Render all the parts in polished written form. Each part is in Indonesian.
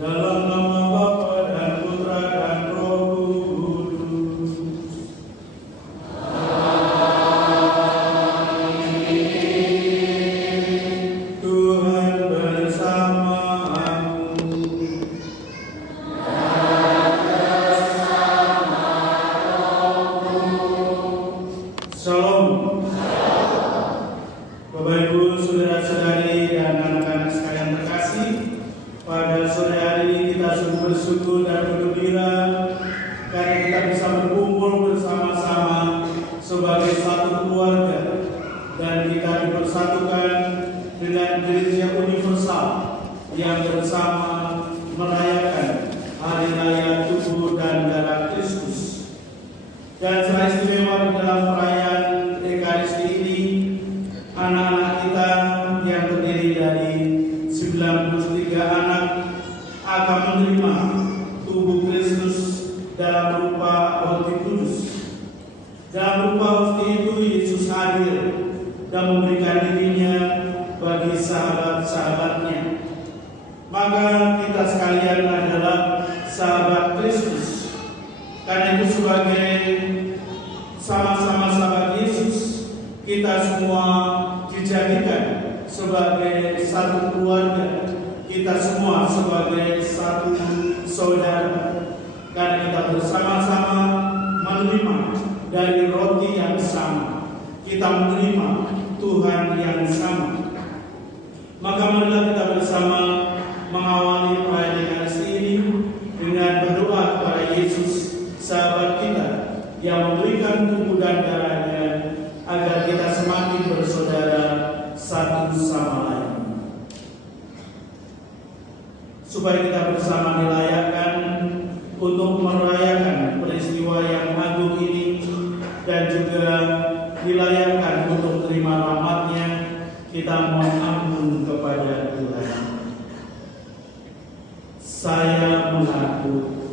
Dalam nama Bapa dan Putra dan Roh Kudus. Amin. Tuhan bersamamu. Shalom. Bapak Ibu, saudara-saudari dan anak-anak sekalian terkasih, pada sore hari ini kita sungguh bersyukur dan bergembira karena kita bisa berkumpul bersama-sama sebagai satu keluarga dan kita dipersatukan dengan gereja universal yang bersama merayakan hari raya tubuh dan darah Kristus. Dan secara istimewa di dalam perayaan Ekaristi ini, anak-anak kita yang terdiri dari 93 anak akan menerima tubuh Kristus dalam rupa roti kudus. Dalam rupa roti itu Yesus hadir dan memberikan dirinya bagi sahabat-sahabatnya. Maka kita sekalian adalah sahabat Kristus. Karena itu sebagai sama-sama sahabat Yesus, kita semua dijadikan sebagai satu keluarga, kita semua sebagai satu saudara, karena kita bersama-sama menerima dari roti yang sama, kita menerima Tuhan yang sama. Maka marilah kita bersama mengawali perayaan Ekaristi ini dengan berdoa kepada Yesus, sahabat kita yang memberikan tubuh dan darahnya agar kita semakin bersaudara satu sama lain, supaya kita bersama dilayakkan untuk merayakan peristiwa yang agung ini dan juga dilayakkan untuk terima rahmat-Nya. Kita mohon ampun kepada Tuhan. Saya mengaku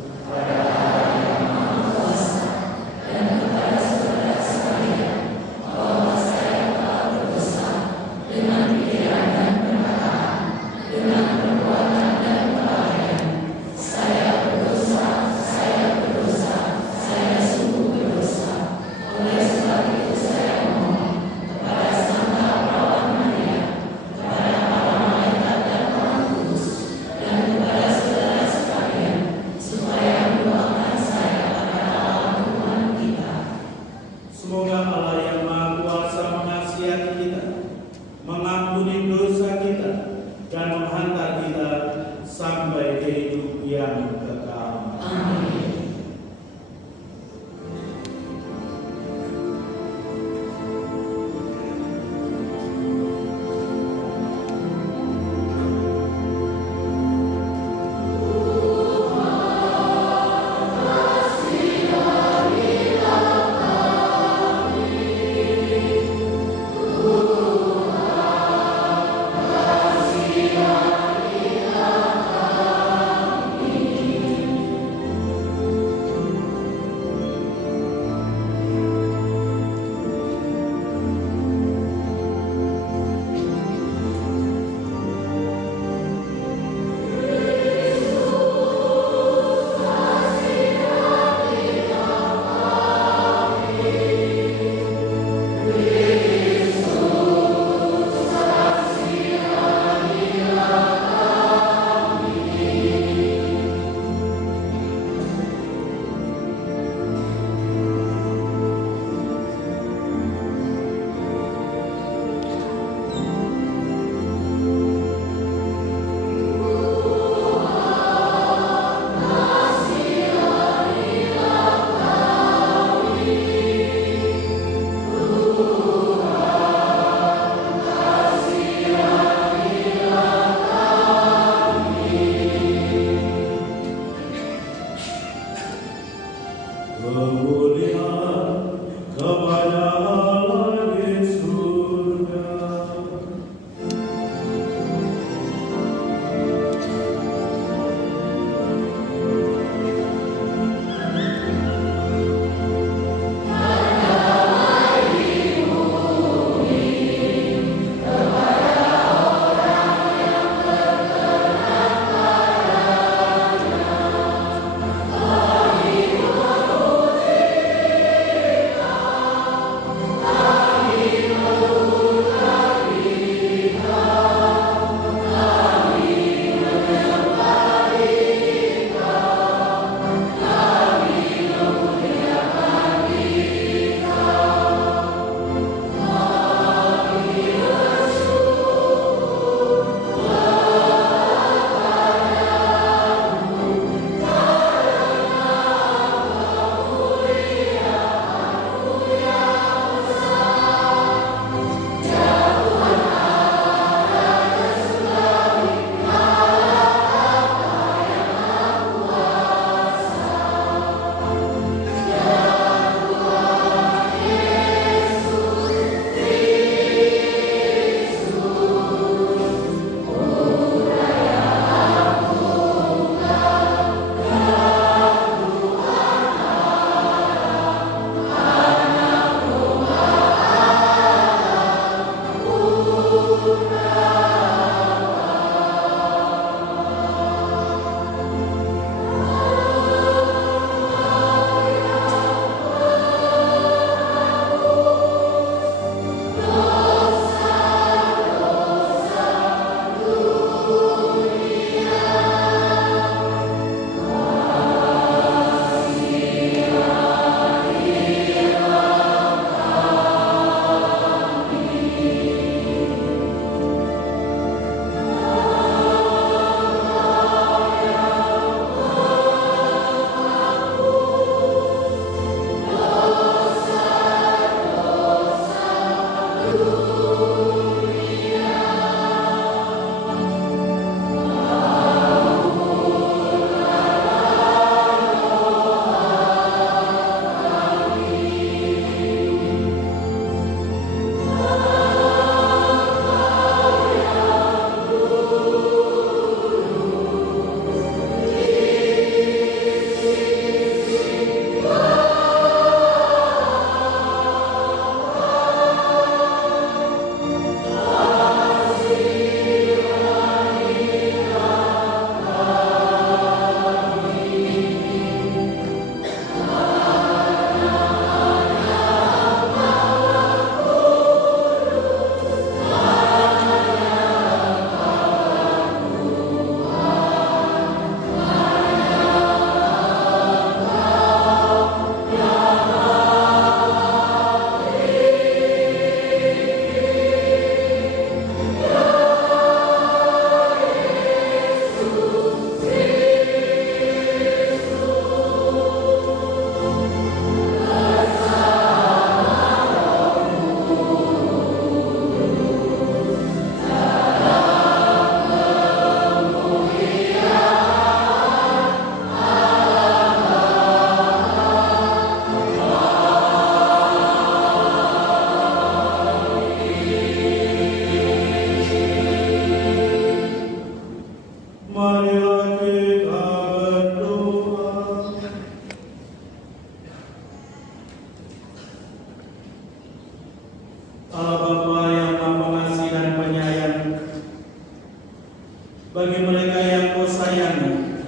Bagi mereka yang Kau sayangi,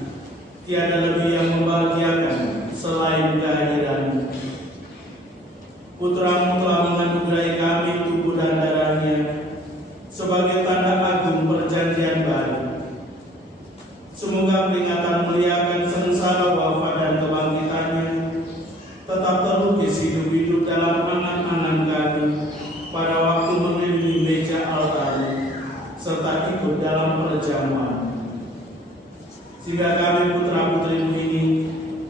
tiada lebih yang membahagiakan selain kehadiran-Mu. Putra-Mu telah menganugerai kami tubuh dan darahnya sebagai tanda agung perjanjian baru. Semoga peringatan muliakan sengsara wafat dan kebangkitannya tetap terlukis hidup-hidup dalam angan-angan kami pada waktu mengelilingi meja altar serta ikut dalam perjamuan, sehingga kami putra-putrimu ini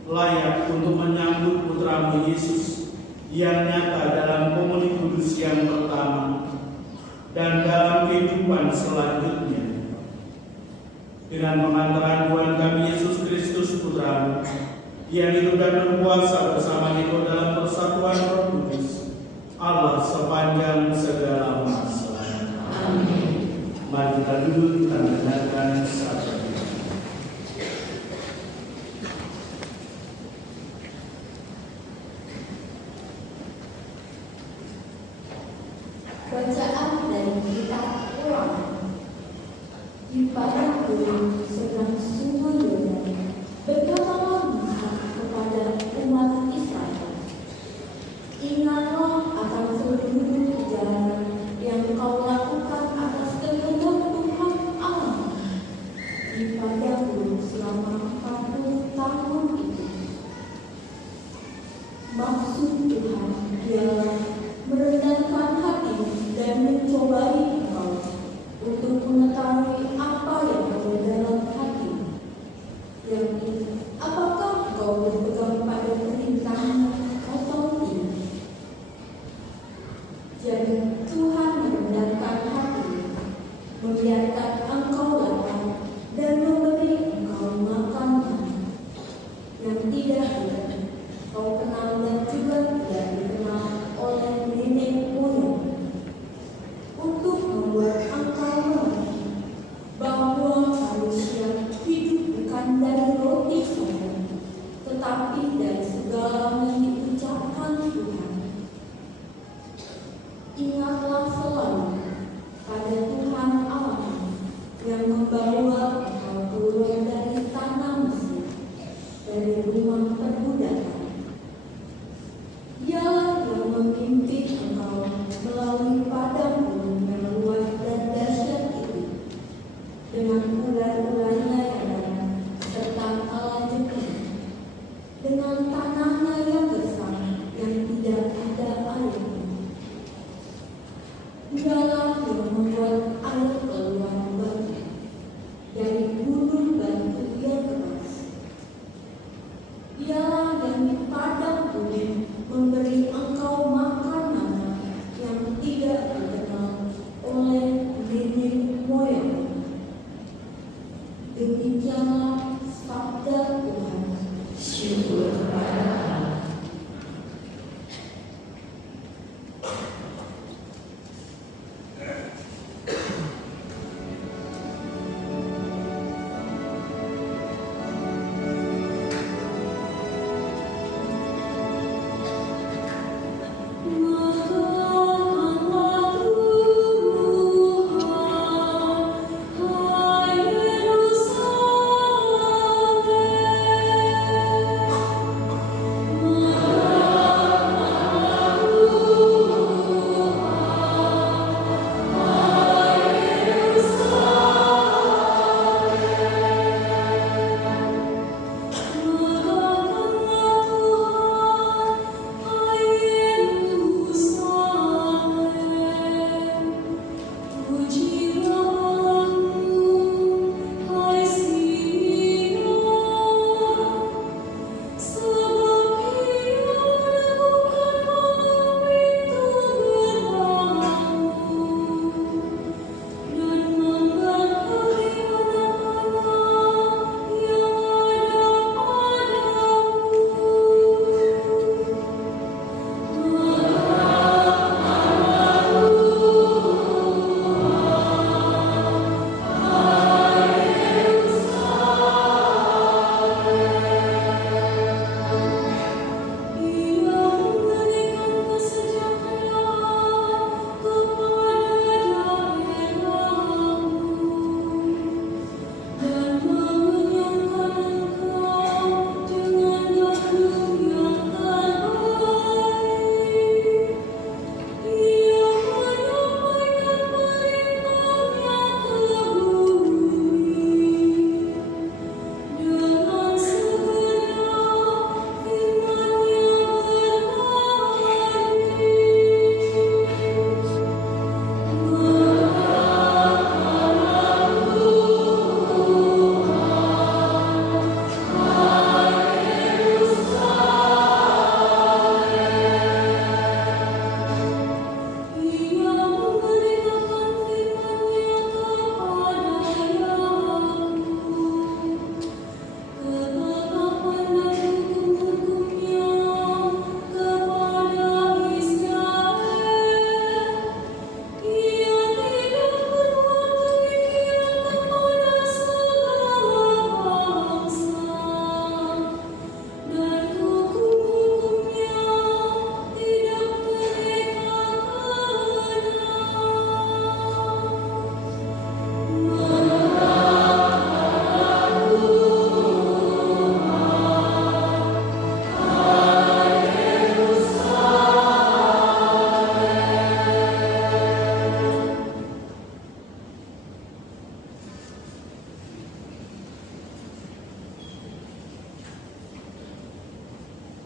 layak untuk menyambut putramu Yesus yang nyata dalam komuni kudus yang pertama dan dalam kehidupan selanjutnya. Dengan pengantaran Tuhan kami Yesus Kristus putramu yang hidup dan berkuasa bersama Engkau dalam persatuan Roh Kudus, Allah sepanjang segala masa. Amin. Mari kita duduk, kita mendengarkan sabda. Bacaan dari kitab Ulangan. Pada guru sedang sungai Yordan berkatalah Musa kepada umat Israel, ingatlah akan seluruh perjalanan yang kau lakukan atas kehendak Tuhan Allah di padaku selama 40 tahun itu. Maksud Tuhan ialah merendahkan hati dan mencobai engkau untuk mengetahui apa yang ada dalam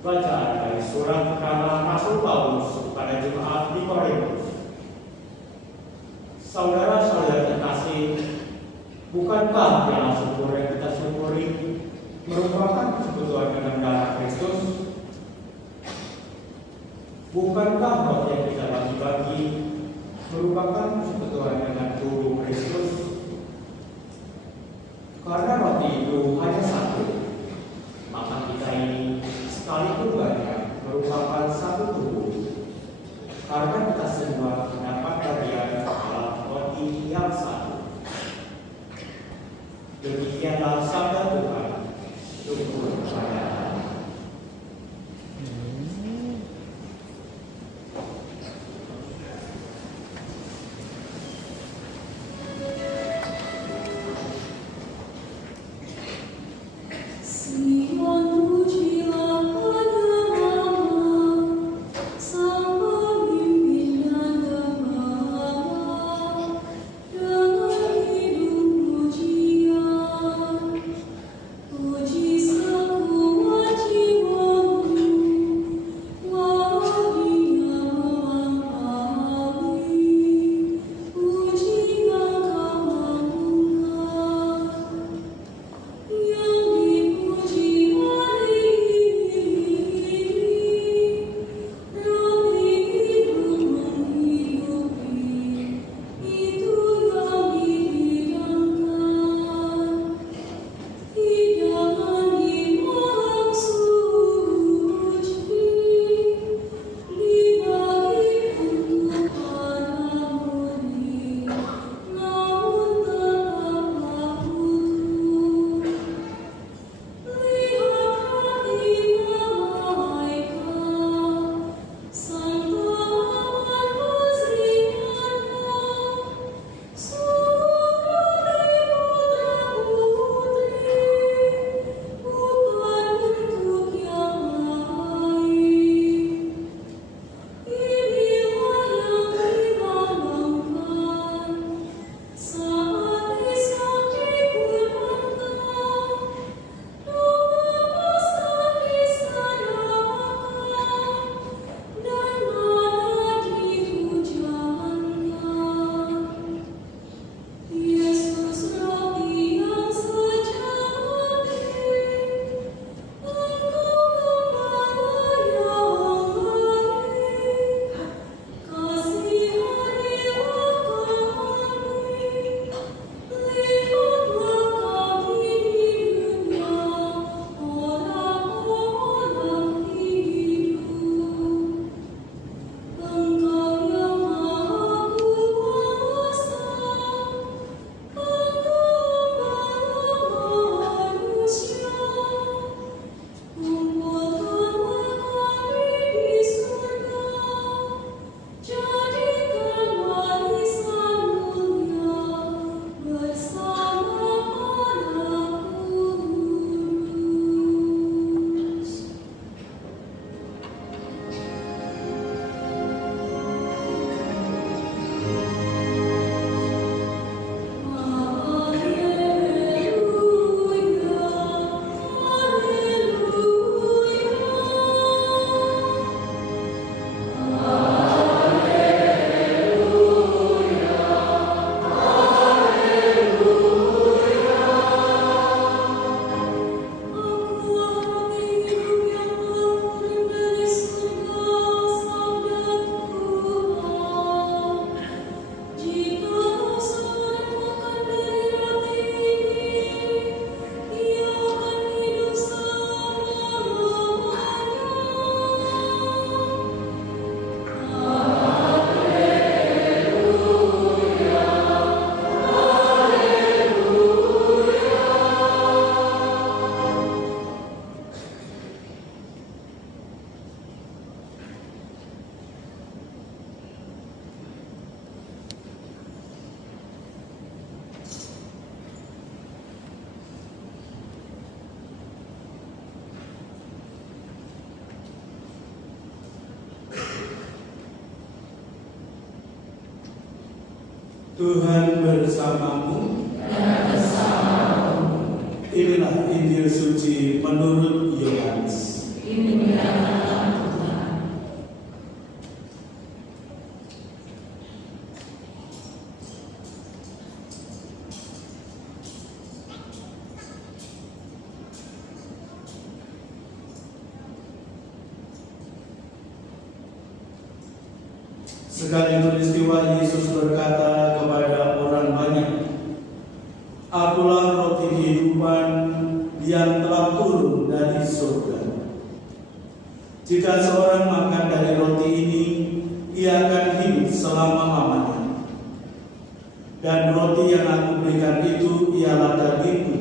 Bacaan dari surat pertama Rasul Paulus kepada jemaat di Korintus. Saudara-saudara terkasih, bukankah yang syukur yang kita syukuri merupakan persekutuan dengan darah Kristus? Bukankah roti yang kita bagi-bagi merupakan persekutuan dengan tubuh Kristus? Karena roti itu hanya satu, maka kita ini sekalipun banyak merupakan satu tubuh, karena kita semua mendapat bagian dalam roti yang satu. Demikianlah sabda Tuhan. Syukur kepada Allah. Tuhan bersamamu. Inilah Injil suci menurut Yohanes. Sekali peristiwa Yesus berkata kepada orang banyak, "Akulah roti kehidupan yang telah turun dari surga. Jika seorang makan dari roti ini, ia akan hidup selama-lamanya. Dan roti yang aku berikan itu ialah dagingku,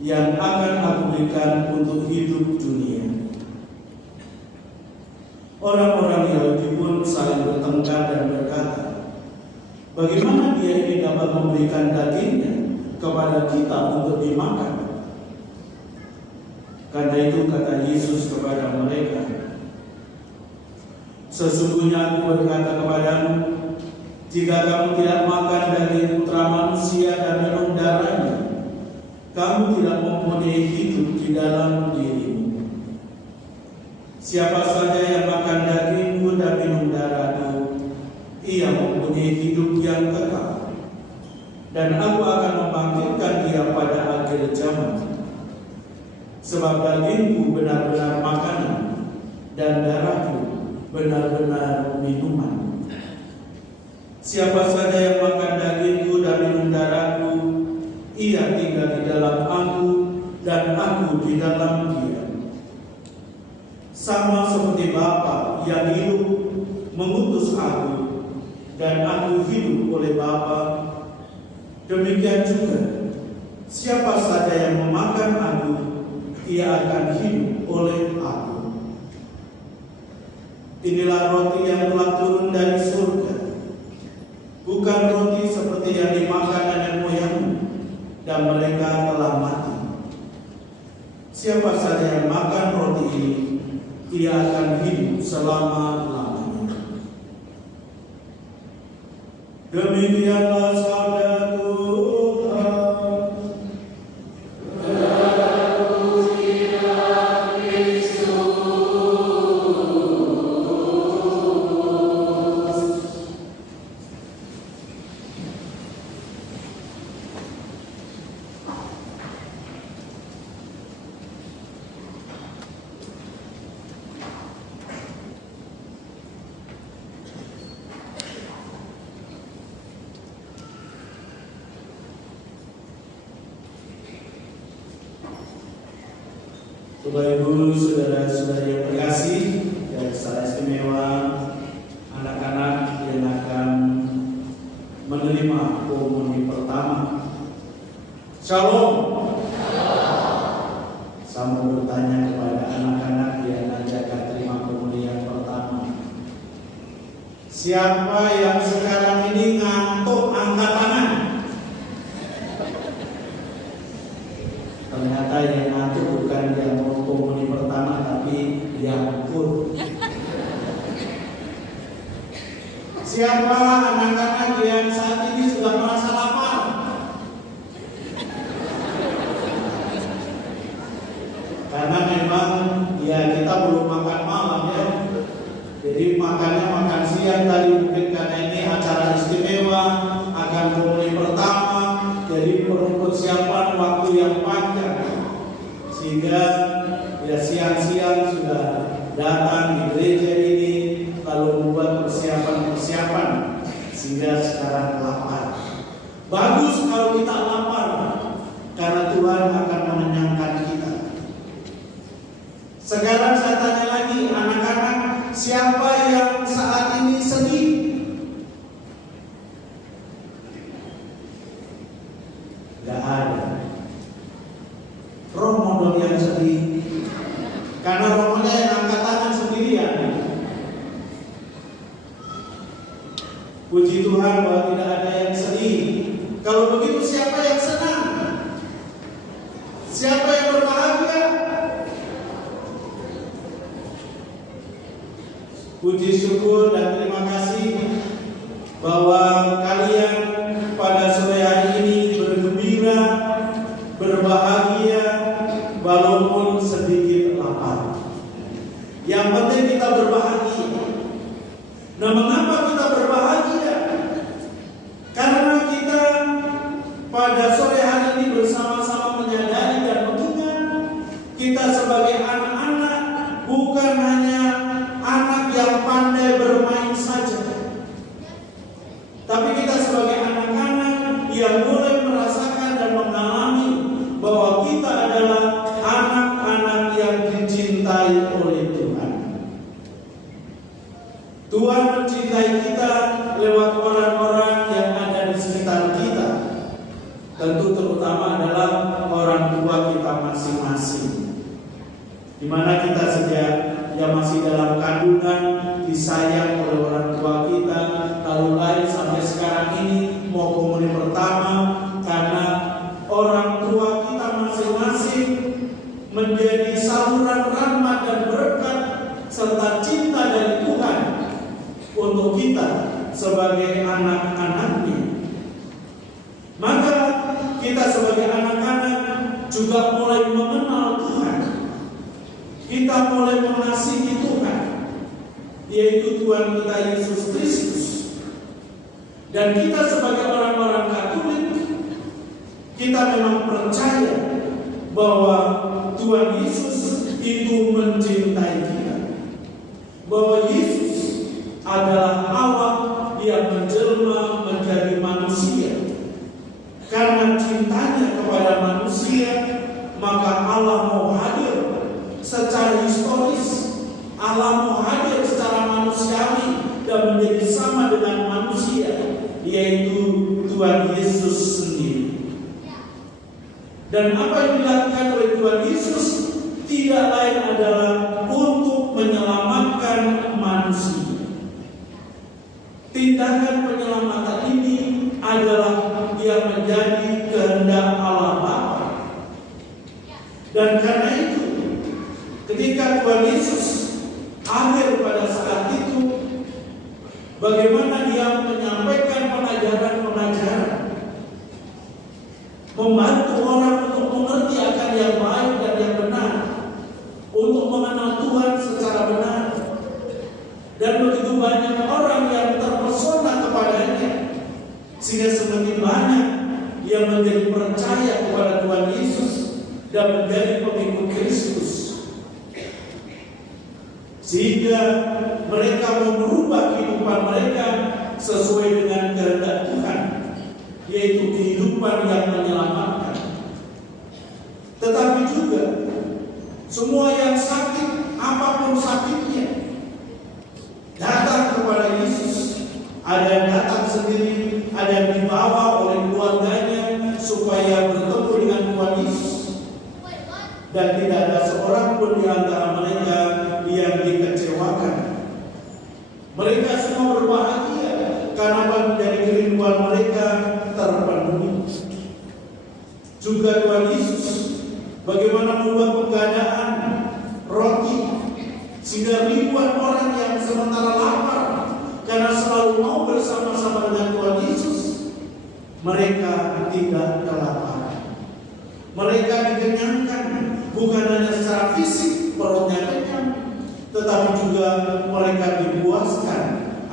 yang akan aku berikan untuk hidup dunia." Orang-orang Yahudi pun saling bertengkar dan berkata, "Bagaimana dia ini dapat memberikan dagingnya kepada kita untuk dimakan?" Karena itu kata Yesus kepada mereka, "Sesungguhnya aku berkata kepadamu, jika kamu tidak makan daging Putra Manusia dan minum darahnya, kamu tidak mempunyai hidup di dalam dirimu. Siapa saja yang makan dagingku dan minum darahku, ia mempunyai hidup yang kekal, dan aku akan membangkitkan dia pada akhir zaman. Sebab dagingku benar-benar makanan, dan darahku benar-benar minuman. Siapa saja yang makan dagingku dan minum darahku, ia tinggal di dalam aku, dan aku di dalam dia. Sama seperti Bapa yang hidup mengutus aku, dan aku hidup oleh Bapa, demikian juga siapa saja yang memakan aku, ia akan hidup oleh aku. Inilah roti yang telah turun dari surga, bukan roti seperti yang dimakan nenek moyangmu, dan mereka telah mati. Siapa saja yang makan roti ini, ia akan hidup selama-lamanya." Demikianlah sabda Tuhan. Bapak Ibu, saudara-saudari yang terkasih, dan secara istimewa anak-anak yang akan menerima komuni pertama. Shalom. Saya mau bertanya kepada anak-anak yang akan terima komuni yang pertama. Siapa yang sekarang ini ngantuk, angkat tangan. Ternyata yang ngantuk bukan yang mau komuni pertama, tapi yang pun. Siapa anak-anak yang saat ini sudah merasa lapar? Karena memang ya kita belum makan malam ya. Jadi makannya makan siang tadi, mungkin karena ini acara istimewa, akan komuni pertama, jadi perlu persiapan waktu yang panjang. Sehingga ya siang-siang sudah datang di gereja ini lalu membuat persiapan sehingga sekarang lapar. Bagus kalau kita lapar, karena Tuhan akan mengenyangkan kita. Sekarang saya tanya lagi, anak-anak, siapa yang saat ini sedih? Gak ada. Romo yang sedih, karena romonya yang angkat tangan sendirian. Puji Tuhan bahwa tidak ada yang sedih. Kalau begitu siapa yang senang? Siapa yang berbahagia? Puji syukur dan terima kasih bahwa kalian pada sore hari ini bersama-sama menyadari dan mengingat kita sebagai anak-anak bukan hanya anak yang pandai bermain saja, tapi kita sebagai anak-anak yang mulai merasakan dan mengalami bahwa kita adalah anak-anak yang dicintai oleh Tuhan. Tuhan mencintai kita lewat orang-orang yang ada di sekitar kita. Tentu terutama adalah orang tua kita masing-masing, di mana kita sejak yang masih dalam kandungan disayang oleh orang tua kita, lalu lahir sampai sekarang ini mau komuni pertama, karena orang tua kita masing-masing menjadi saluran rahmat dan berkat serta cinta dari Tuhan untuk kita sebagai anak-anaknya. Maka kita sebagai anak-anak juga mulai mengenal Tuhan. Kita mulai mengasihi Tuhan, yaitu Tuhan kita Yesus Kristus. Dan kita sebagai orang-orang Katolik, kita memang percaya bahwa Tuhan Yesus itu mencintai kita, bahwa Yesus adalah Allah yang menjelma menjadi manusia. Karena cintanya kepada manusia, maka Allah mau hadir secara historis. Allah mau hadir secara manusiawi dan menjadi sama dengan manusia, yaitu Tuhan Yesus sendiri. Dan apa yang dilakukan oleh Tuhan Yesus tidak lain adalah untuk menyelamatkan manusia. Tindakan penyelamatan ini adalah yang menjadi kehendak Allah Bapa. Dan karena itu, ketika Tuhan Yesus hadir pada saat itu, bagaimana Dia menyampaikan pengajaran-pengajaran, membantu orang untuk mengerti akan yang baik dan yang benar, untuk mengenal Tuhan secara benar. Dan begitu banyak orang yang terpesona kepadanya, sehingga semakin banyak yang menjadi percaya kepada Tuhan Yesus dan menjadi pengikut Kristus, sehingga mereka mau merubah kehidupan mereka sesuai dengan kehendak Tuhan, yaitu kehidupan yang menyelamatkan. Tetapi juga semua yang sakit, apapun sakitnya, datang kepada Yesus. Ada yang datang sendiri, ada yang dibawa oleh keluarganya supaya bertemu dengan Tuhan Yesus. Dan tidak ada seorang pun di antara mereka yang dikecewakan. Mereka semua berbahagia karena menjadi kerinduan mereka terpenuhi. Juga Tuhan Yesus bagaimana membuat penggadaan roti, sehingga ribuan orang yang sementara lapar karena selalu mau bersama-sama dengan Tuhan Yesus, mereka tidak kelaparan. Mereka dikenyangkan, bukan hanya secara fisik perutnya kenyang, tetapi juga mereka dipuaskan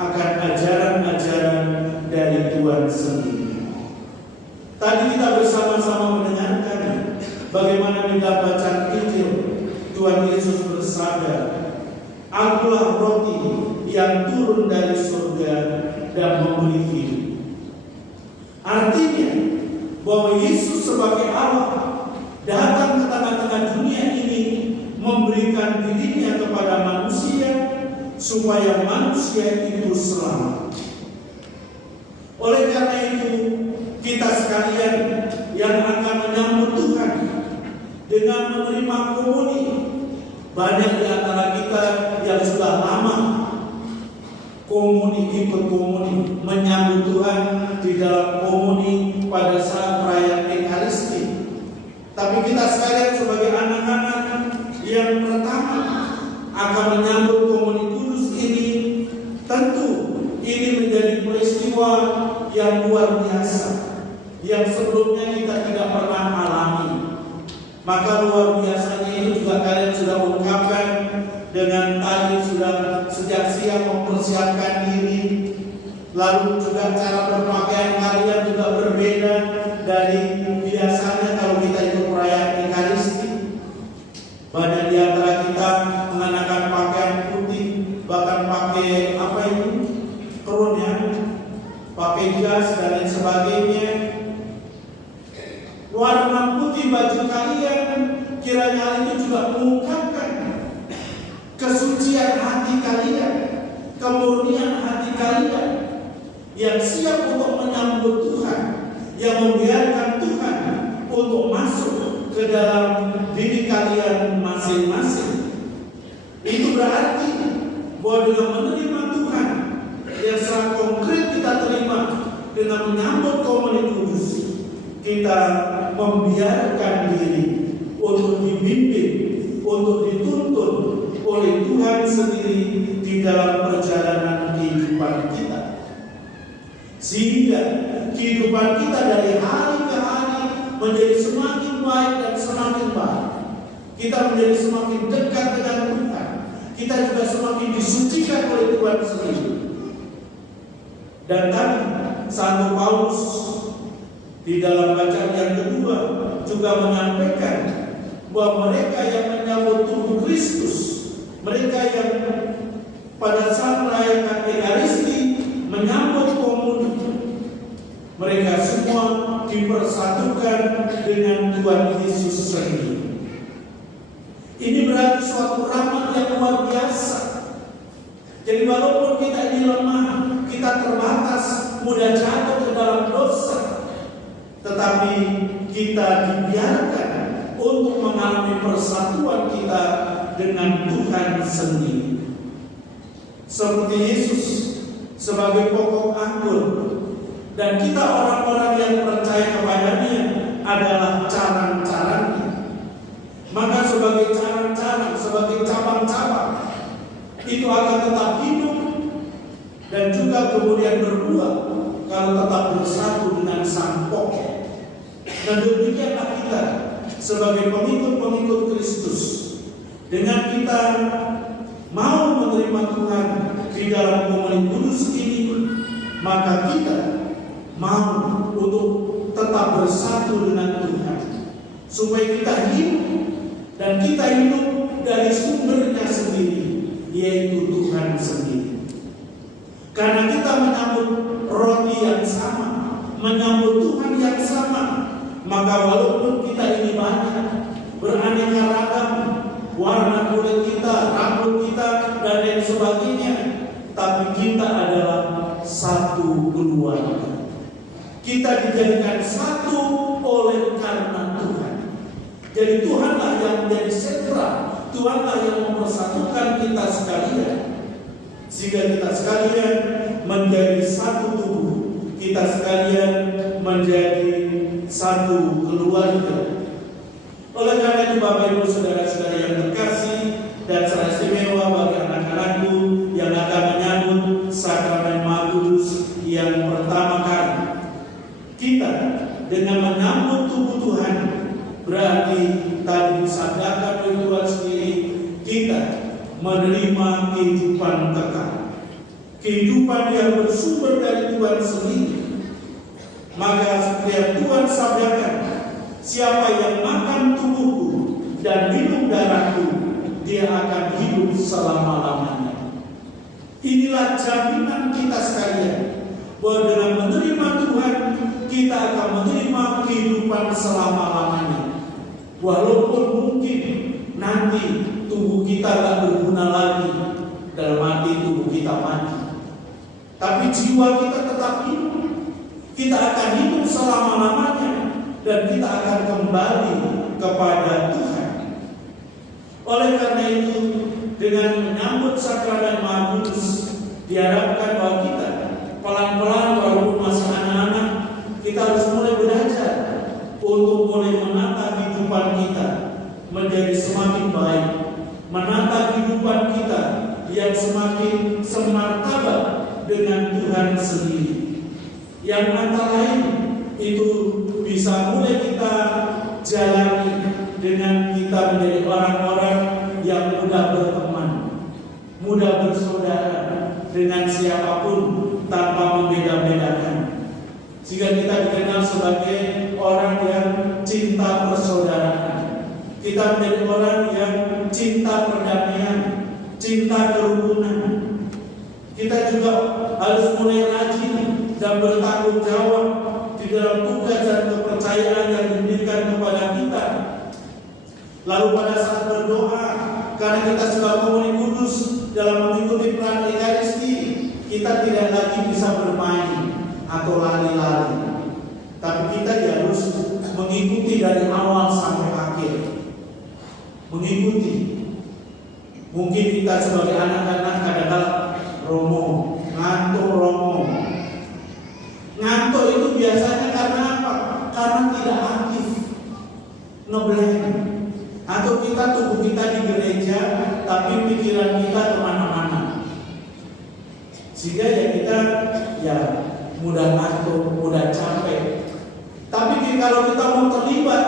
akan ajaran-ajaran dari Tuhan sendiri. Tadi kita bersama-sama mendengarkan bagaimana di dalam bacaan Injil Tuhan Yesus bersabda, "Akulah roti yang turun dari surga dan memberi hidup." Artinya bahwa Yesus sebagai Allah datang ke tengah-tengah dunia ini memberikan dirinya kepada manusia supaya manusia itu selamat. Oleh karena itu, kita sekalian yang akan menyambut Tuhan dengan menerima komuni, banyak di antara kita yang sudah lama komuni, ikut komuni, menyambut Tuhan di dalam komuni pada saat perayaan Ekaristi. Tapi kita sekalian sebagai anak-anak yang pertama akan menyambut komuni kudus ini, tentu ini menjadi peristiwa yang luar biasa, yang sebelumnya kita tidak pernah alami. Maka luar biasanya itu juga kalian sudah ungkapkan dengan tadi sudah sejak siang mempersiapkan diri. Lalu juga cara berpakaian kalian juga berbeda dari baju kalian, kiranya hal itu juga mengungkapkan kesucian hati kalian, kemurnian hati kalian, yang siap untuk menyambut Tuhan, yang membiarkan Tuhan untuk masuk ke dalam diri kalian masing-masing. Itu berarti bahwa dengan menerima Tuhan yang secara konkret kita terima dengan menyambut Komunion Kudus, kita membiarkan diri untuk dibimbing, untuk dituntun oleh Tuhan sendiri di dalam perjalanan kehidupan kita, sehingga kehidupan kita dari hari ke hari menjadi semakin baik dan semakin baik. Kita menjadi semakin dekat dengan Tuhan. Kita juga semakin disucikan oleh Tuhan sendiri. Dan tadi Santo Paulus di dalam bacaan yang kedua juga menyampaikan bahwa mereka yang menyambut tubuh Kristus, mereka yang pada saat merayakan Ekaristi menyambut komunion, mereka semua dipersatukan dengan Tuhan Yesus sendiri. Ini berarti suatu rahmat yang luar biasa. Jadi walaupun kita ini lemah, kita terbatas, mudah jatuh ke dalam dosa, tetapi kita dibiarkan untuk mengalami persatuan kita dengan Tuhan sendiri. Seperti Yesus sebagai pokok anggur, dan kita orang-orang yang percaya kepadanya adalah carang-carangnya. Maka sebagai carang-carang, sebagai cabang-cabang, itu akan tetap hidup dan juga kemudian berbuah kalau tetap bersatu dengan sang pokok. Dan demikianlah kita sebagai pengikut-pengikut Kristus, dengan kita mau menerima Tuhan di dalam Komunion Kudus ini, maka kita mau untuk tetap bersatu dengan Tuhan, supaya kita hidup, dan kita hidup dari sumbernya sendiri, yaitu Tuhan sendiri. Karena kita menyambut roti yang sama, menyambut Tuhan yang sama, maka walaupun kita ini banyak, beraneka ragam, warna kulit kita, rambut kita, dan lain sebagainya, tapi kita adalah satu keluarga. Kita dijadikan satu oleh karena Tuhan. Jadi Tuhanlah yang menjadi sentra, Tuhanlah yang mempersatukan kita sekalian, sehingga kita sekalian menjadi satu tubuh, kita sekalian menjadi satu keluarga. Oleh karena itu Bapak Ibu Saudara-saudara yang terkasih, dan secara istimewa bagi anak-anakku yang akan menyambut sakramen Maha Kudus yang pertama kali, kita dengan menyambut tubuh Tuhan, berarti tadi disabdakan oleh Tuhan sendiri, kita menerima kehidupan kekal, kehidupan yang bersumber dari Tuhan sendiri. Maka seperti yang Tuhan sabdakan, siapa yang makan tubuhku dan minum darahku, dia akan hidup selama-lamanya. Inilah jaminan kita sekalian, bahwa dengan menerima Tuhan, kita akan menerima kehidupan selama-lamanya. Walaupun mungkin nanti tubuh kita tak berguna lagi, dalam arti tubuh kita mati, tapi jiwa kita tetap hidup. Kita akan hidup selama-lamanya, dan kita akan kembali kepada Tuhan. Oleh karena itu, dengan menyambut sakramen Maha Kudus, diharapkan bahwa kita pelan-pelan, walaupun masih anak-anak, kita harus mulai belajar untuk mulai menata kehidupan kita menjadi semakin baik, menata kehidupan kita yang semakin semartabat dengan Tuhan sendiri, yang antara lain itu bisa mulai kita jalani dengan kita menjadi orang-orang yang mudah berteman, mudah bersaudara dengan siapapun tanpa membeda-bedakan, sehingga kita dikenal sebagai orang yang cinta persaudaraan. Kita menjadi orang yang cinta perdamaian, cinta kerukunan. Kita juga harus mulai rajin dan bertanggung jawab di dalam tugas dan kepercayaan yang diberikan kepada kita karena kita sudah komuni kudus dalam mengikuti peran Ekaristi, kita tidak lagi bisa bermain atau lari-lari, tapi kita harus mengikuti dari awal sampai akhir. Mengikuti. Mungkin kita sebagai anak-anak kadang-kadang romo, ngantuk. Ngantuk itu biasanya karena apa? Karena tidak aktif, ngeblank. Atau tubuh kita di gereja, tapi pikiran kita kemana-mana. Sehingga kita mudah ngantuk, mudah capek. Tapi kalau kita mau terlibat,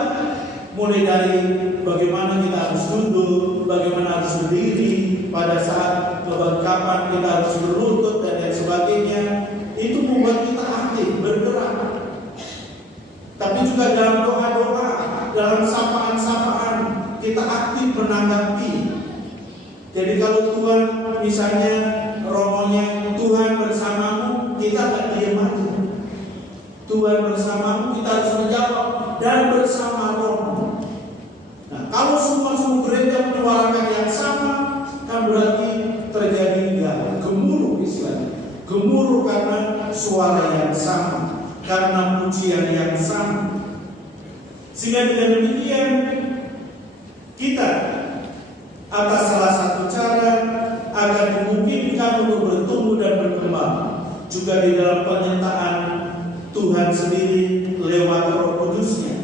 mulai dari bagaimana kita harus duduk, bagaimana harus berdiri, pada saat kapan kita harus berlutut dan lain sebagainya, itu membuat kita aktif, bergerak. Tapi juga dalam doa-doa, dalam sapaan-sapaan, kita aktif menanggapi. Jadi kalau Tuhan misalnya romonya Tuhan bersamamu, kita gak diam aja. Tuhan bersamamu, kita harus menjawab dan bersama Roh. Nah, kalau semua gereja menyuarakan yang sama, kan berarti terjadi gemuruh istilahnya. Gemuruh karena suara yang sama, karena pujian yang sama. Sehingga dengan demikian kita atas salah satu cara agar dimungkinkan untuk bertumbuh dan berkembang juga di dalam penyertaan Tuhan sendiri lewat Roh Kudus-Nya.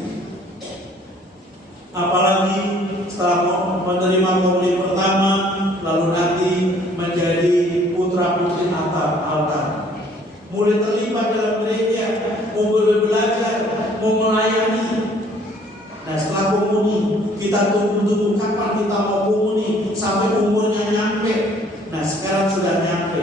Apalagi setelah menerima komuni pertama, lalu nanti menjadi putra putri altar, mulai terlibat dalam gereja, mau belajar, mau melayani. Nah, setelah komuni, kita tunggu kapan kita mau komuni sampai umurnya nyampe. Nah, sekarang sudah nyampe.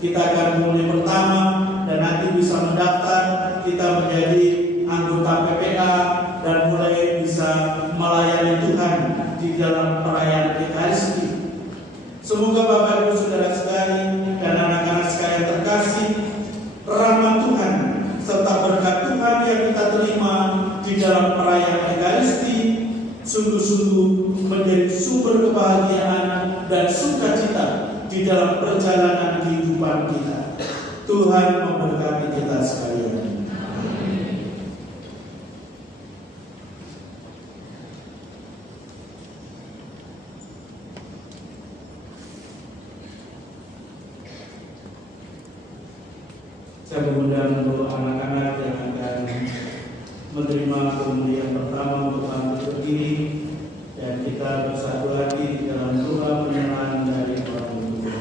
Kita akan komuni pertama dan nanti bisa mendaftar, kita menjadi anggota PPA dan mulai bisa melayani Tuhan di dalam perayaan Ekaristi. Semoga Bapak Ibu Saudara-saudari dan anak-anak sekalian terkasih, rahmat Tuhan serta berkat Tuhan yang kita terima di dalam perayaan Ekaristi sungguh-sungguh menjadi sumber kebahagiaan dan sukacita di dalam perjalanan kehidupan kita. Tuhan memberkati kita sekalian. Saya mengundang untuk anak-anak yang akan menerima komuni yang pertama untuk bangkit berdiri, dan kita bersatu hati di dalam doa penyerahan dari orang tua.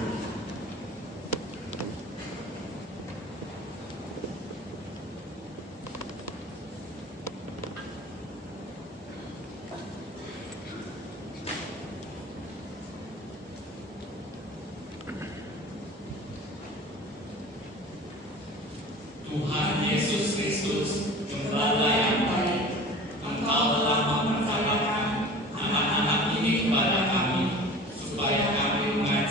Tuhan Yesus Kristus, Gembala yang baik, Engkau telah mempercayakan anak-anak ini kepada kami, supaya kami mengajar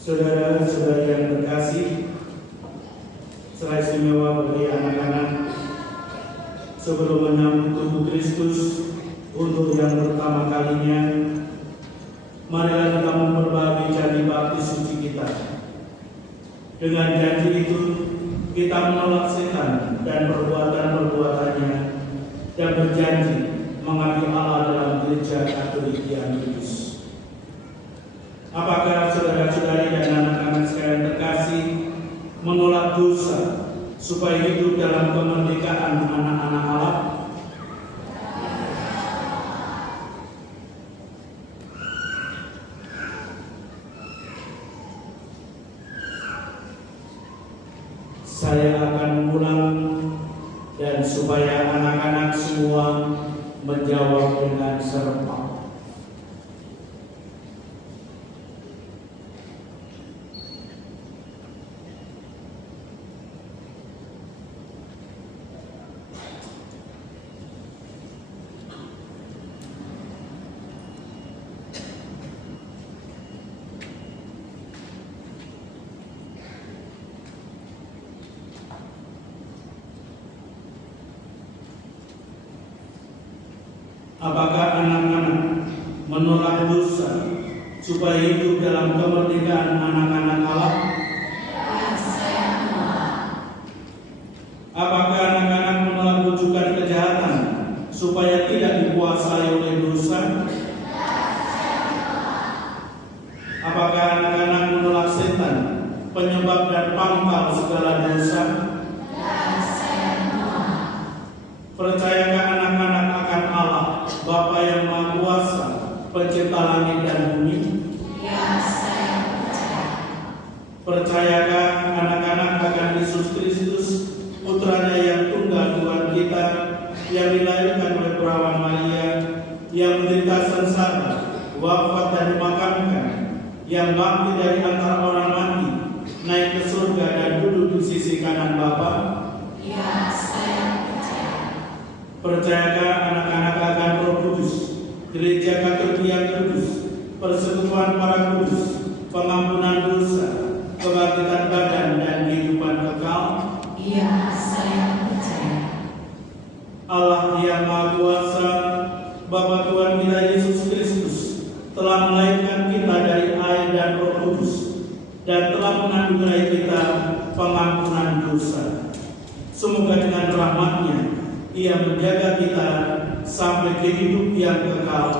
Saudara-saudari yang terkasih, secara istimewa bagi anak-anak sebelum menyambut tubuh Kristus untuk yang pertama kalinya, marilah kita memperbagi janji baptis suci kita. Dengan janji itu, kita menolak setan dan perbuatan-perbuatannya dan berjanji mengabdi Allah dalam gereja Katolik yang kudus. Apakah saudara-saudari dan anak-anak sekalian terkasih menolak dosa supaya hidup dalam kemerdekaan anak-anak Allah? Saya akan mengulang dan supaya anak-anak semua menjawab dengan serempak. Apakah anak-anak menolak dosa supaya hidup dalam kemerdekaan anak-anak Allah? Apakah anak-anak menolak rujukan kejahatan supaya tidak dikuasai oleh dosa? Apakah anak-anak menolak setan, penyebab dan pangkal segala dosa? Percayakah anak-anak akan Allah, Bapa yang Maha Kuasa, pencipta langit dan bumi? Ya, saya percaya. Percayakah anak-anak akan Yesus Kristus, putranya yang tunggal Tuhan kita, yang dilahirkan oleh perawan Maria, yang menderita sengsara, wafat dan dimakamkan, yang bangkit dari antara orang mati, naik ke surga dan duduk di sisi kanan Bapa? Ya, saya percaya. Percayakah anak-anak akan Roh Kudus, Gereja Katolik yang kudus, persekutuan para kudus, pengampunan dosa, kebangkitan badan dan kehidupan kekal? Ya, saya percaya. Allah yang Maha Kuasa, Bapa Tuhan kita Yesus Kristus, telah melahirkan kita dari air dan Roh Kudus dan telah menganugerahi kita pengampunan dosa. Semoga dengan rahmat-Nya Ia menjaga kita sampai ke hidup yang kekal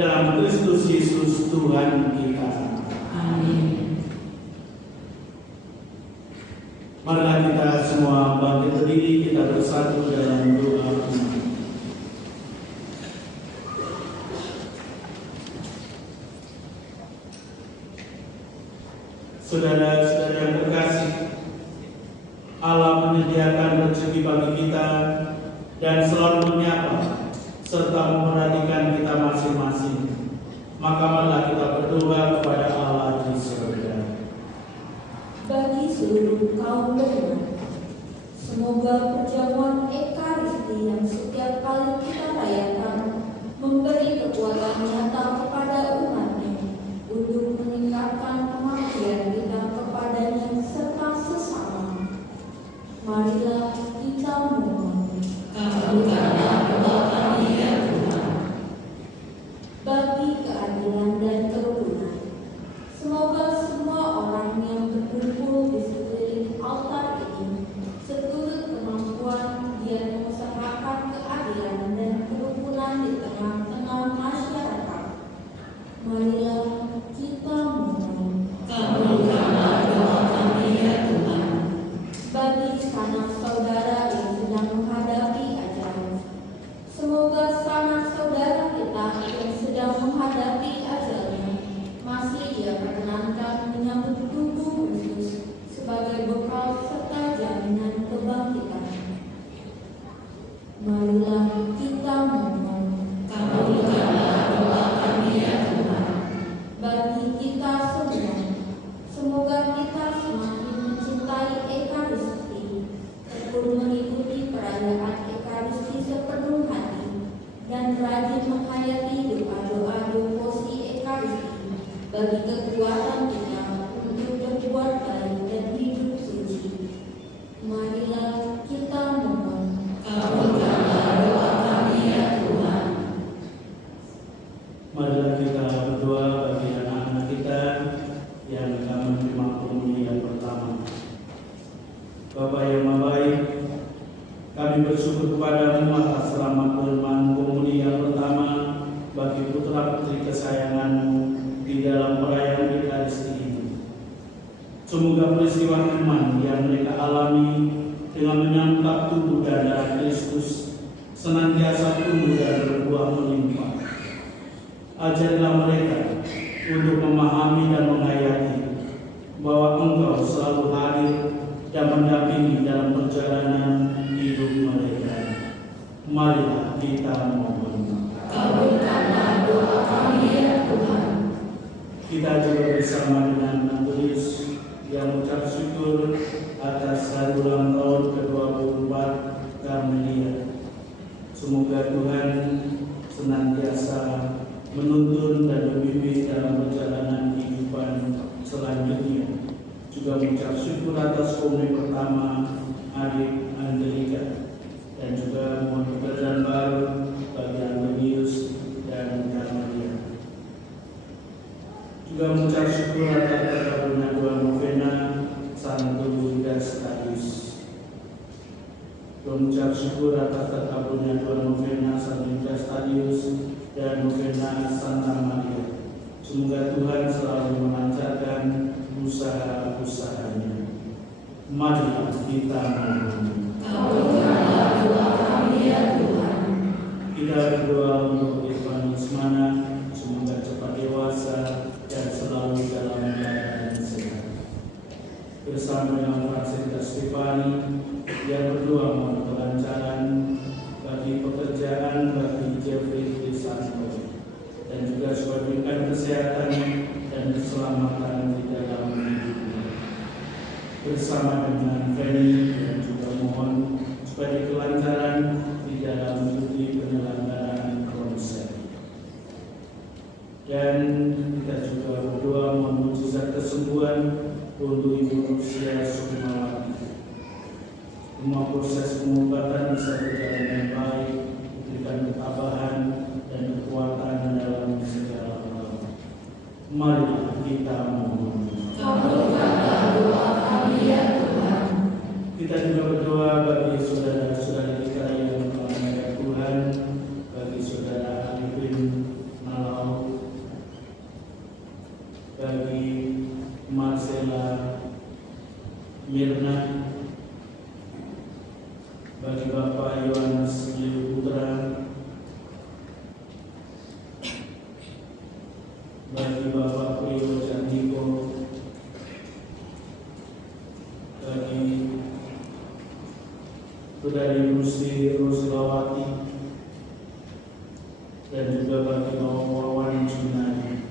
dalam Kristus Yesus Tuhan kita. Amin. Marilah kita semua bangkit berdiri, kita bersatu dalam doa. Saudara-saudara yang terkasih, Allah menyediakan rezeki bagi kita dan selalu menyapa serta memperhatikan kita masing-masing. Maka marilah kita berdoa kepada Allah di surga. Bagi seluruh kaum beriman, semoga perjamuan Ekaristi yang setiap kali kita rayakan memberi kekuatan nyata kepada umat-Nya untuk meningkatkan pengabdian kita kepadanya serta sesama. Marilah kita memohon. Kabulkanlah doa kami ya Tuhan. Bagi keadilan dan kerukunan, semoga semua orang yang berkumpul di sekeliling altar ini seturut kemampuan dia mengusahakan keadilan dan kerukunan di tengah-tengah masyarakat. Marilah kita memohon. Kabulkanlah doa kami ya Tuhan. Bagi sanak saudara yang sedang menghadapi ajaran, semoga sanak saudara kita yang sedang menghadapi ajalnya masih dia perkenankan menyambut tubuh Kristus sebagai bekal serta jaminan kebangkitan. Marilah kita memohon. Kabulkanlah doa kami ya Tuhan. Bagi kita semua, semoga kita semakin mencintai Ekaristi, tekun mengikuti perayaan Ekaristi sepenuh hati, dan rajin menghayati doa-doa devosi Ekaristi bagi kekuatan kita untuk kesayangan-Mu di dalam perayaan Ekaristi ini. Semoga peristiwa iman yang mereka alami dengan menyantap tubuh dan darah Kristus senantiasa tumbuh dan berbuah melimpah. Ajarilah mereka untuk memahami dan menghayati bahwa Engkau selalu hadir dan mendampingi dalam perjalanan hidup mereka. Marilah kita mohon. Kabulkanlah doa kami ya Tuhan. Kita juga bersama dengan Antonius yang mengucap syukur atas hari ulang tahun ke-24 Karmelia. Semoga Tuhan senantiasa menuntun dan membimbing dalam perjalanan kehidupan selanjutnya. Juga mengucap syukur atas komuni pertama adik Angelika, dan juga mohon pekerjaan baru bagi Antonius dan Karmelia. Juga mengucap syukur atas terkabulnya doa novena Santo Yudas Tadius. Mengucap syukur atas terkabulnya doa novena Santo Yudas Tadius dan novena Santa Maria. Semoga Tuhan selalu melancarkan usaha-usahanya. Marilah kita mohon. Kabulkanlah doa kami ya Tuhan. Kita berdoa untuk Irfan Ismana, semoga cepat dewasa dan selalu dalam keadaan sehat. Bersama dengan Francisca Stefani yang berdoa mohon kelancaran bagi pekerjaan bagi Jeffrey Crisanto, dan juga supaya diberikan kesehatan dan keselamatan di dalam hidupnya. Bersama dengan Feni dan juga mohon supaya kelancaran di dalam mengikuti penyelenggaraan konser. Dan kita juga berdoa mohon mujizat kesembuhan untuk Ibu Rusia Sukmawati. Semua proses pengobatan bisa berjalan dengan baik, diberikan ketabahan dan kekuatan dalam segala hal. Marilah kita mohon. Kabulkanlah doa kami ya Tuhan. Kita juga berdoa bagi saudara-saudari kita yang melayakan Tuhan, bagi saudara Alipin Malau, bagi Marcela Mirna, bagi Bapak Yohanes Liu Putra, bagi Bapak Priyo Jantiko, bagi Saudari Rusi Rusilawati, dan juga bagi Bapak Wawan Junani.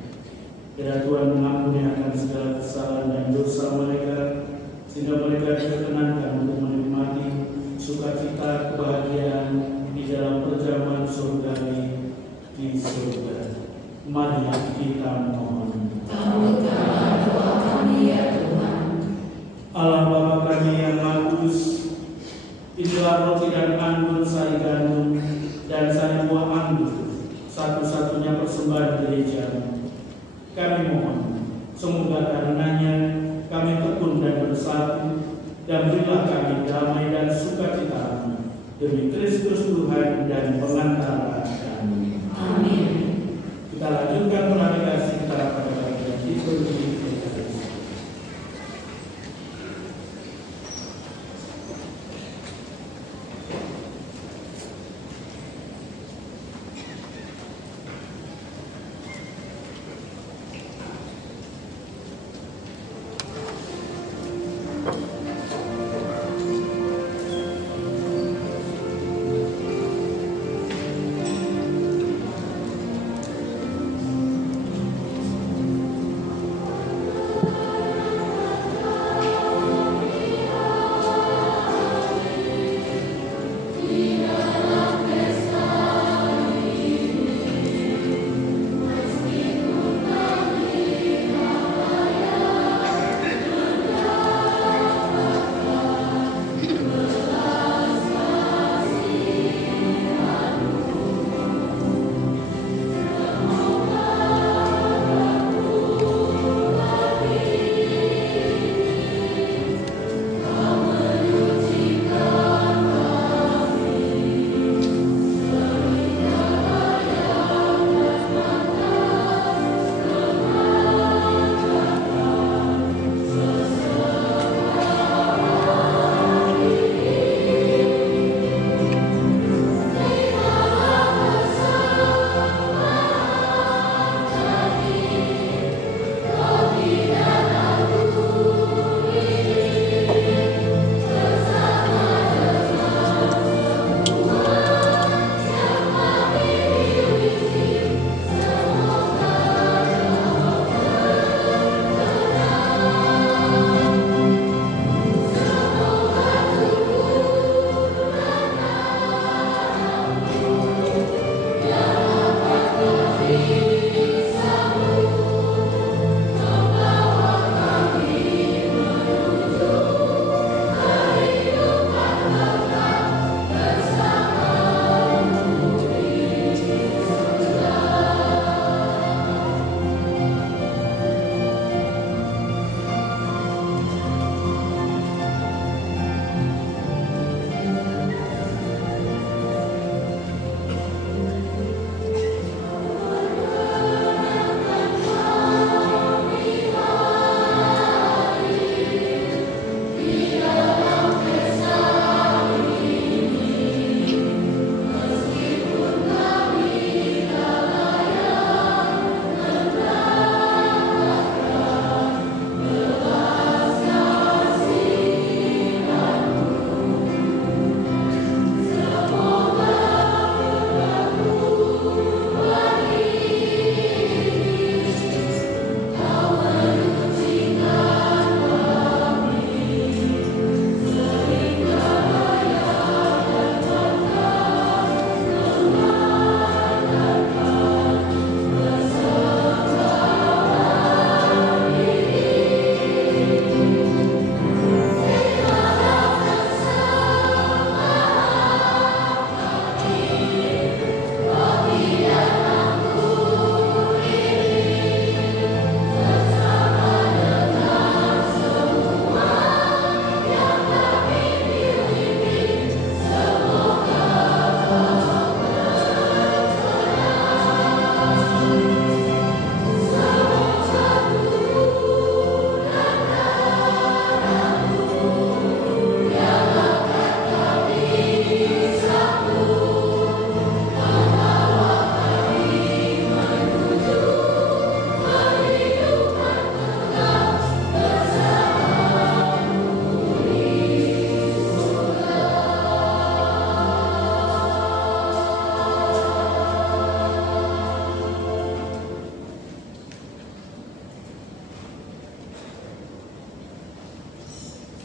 Kiranya Tuhan mengampuni akan segala kesalahan dan dosa mereka, sehingga mereka diperkenankan untuk menikmati sukacita kebahagiaan di dalam perjamuan surgawi di surga. Marilah kita mohon. Kabulkanlah doa kami ya Tuhan. Allah Bapa kami yang Maha Kudus, inilah roti dan anggur sari gandum dan sari buah anggur, satu-satunya persembahan gereja. Kami mohon, semoga karenanya kami tekun dan bersatu, dan berilah kami damai dan sukacita demi Kristus Tuhan dan pengantara kami. Amin. Kita lanjutkan pernavigasi kita pada bagian liturgi Ekaristi.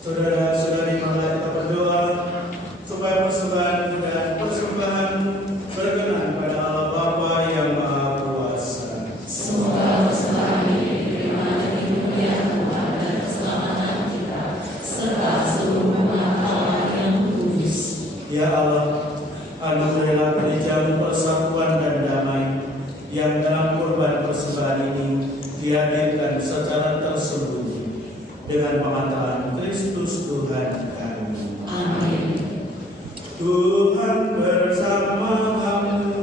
Saudara-saudari, marilah kita berdoa supaya persembahan dan persembahan berkenan pada Allah Bapa yang Maha Kuasa. Semoga persembahan ini diterima dari kemuliaan Tuhan dan keselamatan kita, serta seluruh umat Allah yang kudus. Ya Allah, anugerahilah gereja persatuan dan damai yang dalam kurban persembahan ini dihadirkan secara tersembunyi dengan pengantaran Kristus Tuhan kami. Amin. Tuhan bersama kamu.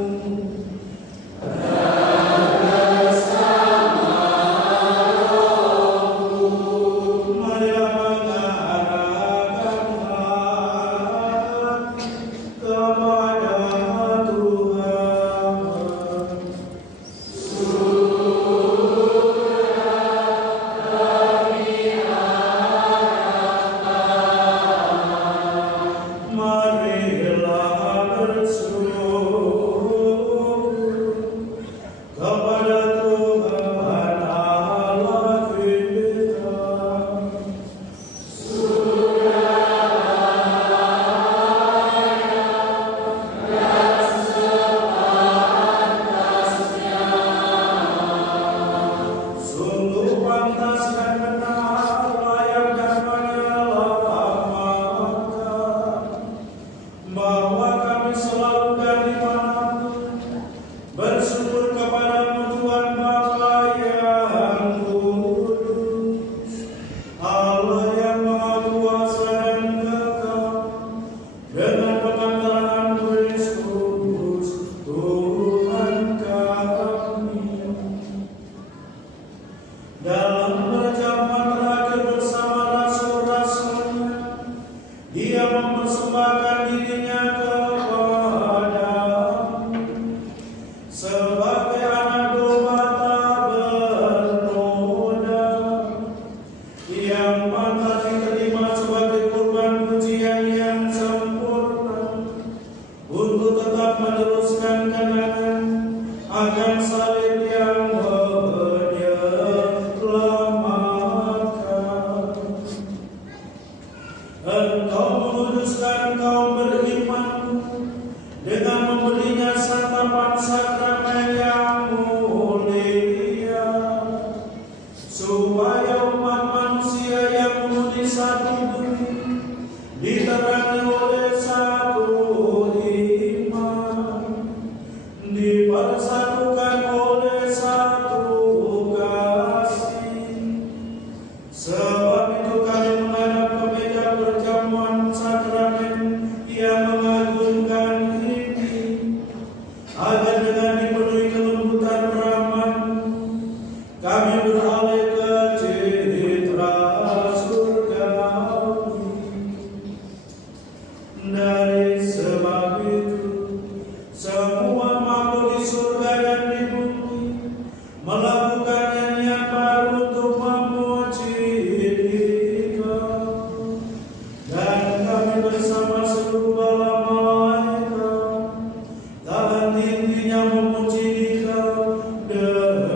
Memuji Dikau dengan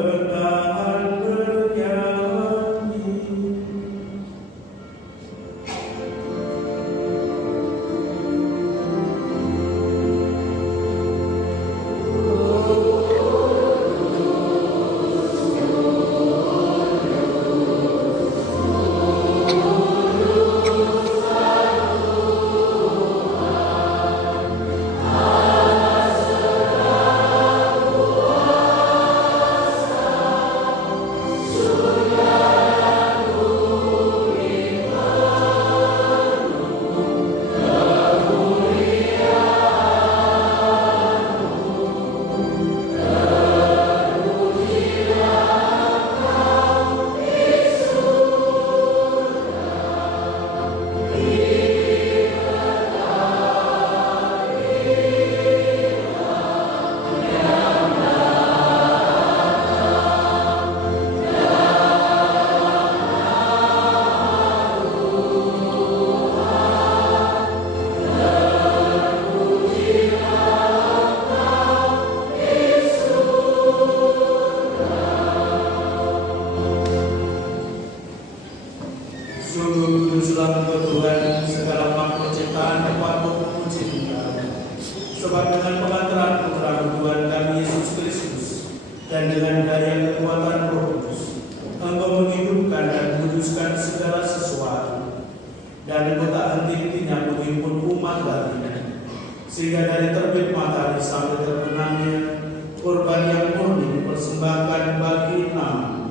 dan Engkau tak henti-hentinya menghimpun umat baginya, sehingga dari terbit matahari sampai terbenamnya korban yang murni dipersembahkan bagi nama.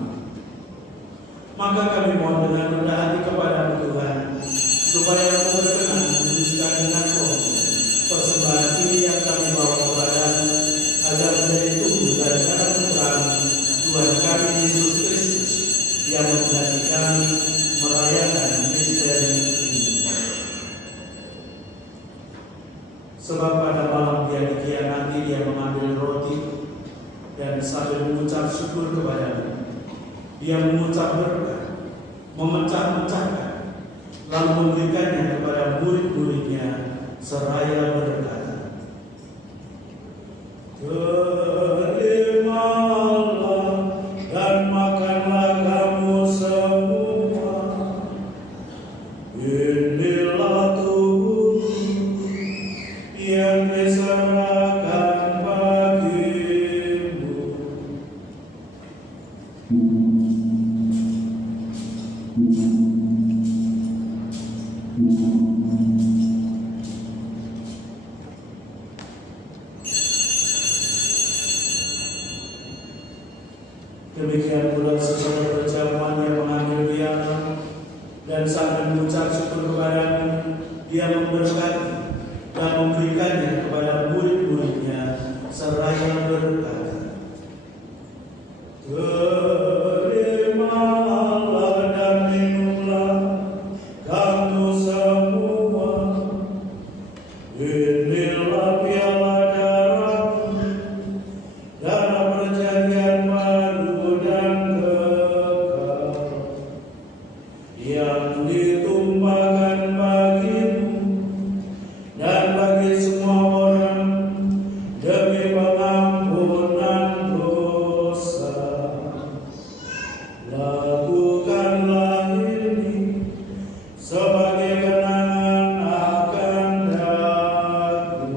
Maka kami mohon dengan rendah hati kepada Tuhan, supaya Engkau berkenan mensucikan dengan Roh persembahan ini yang kami bawa kepada-Mu, agar menjadi tubuh dan darah putra Tuhan kami Yesus Kristus, yang mengasihi kami merayakan misteri ini. Sebab pada malam Dia dikhianati, Dia mengambil roti dan sambil mengucap syukur kepada-Mu, Dia mengucap berkat, memecah-mecahkan, lalu memberikannya kepada murid-muridnya seraya berkata, "Terimalah dan makanlah kamu semua. Inilah tubuhku yang diserahkan bagimu." Demikian pula sesudah perjamuan Dia mengambil piala dan sambil mengucap syukur kepada-Mu, Dia memberkati dan memberikannya kepada murid-muridnya seraya berkata, "Terimalah dan minumlah kamu semua. Inilah piala darahku, darah perjanjian baru dan kekal, yang ditumpahkan bagimu dan bagi semua orang demi pengampunan dosa. Lakukanlah ini sebagai kenangan akan aku."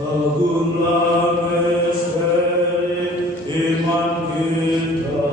Agunglah misteri iman kita.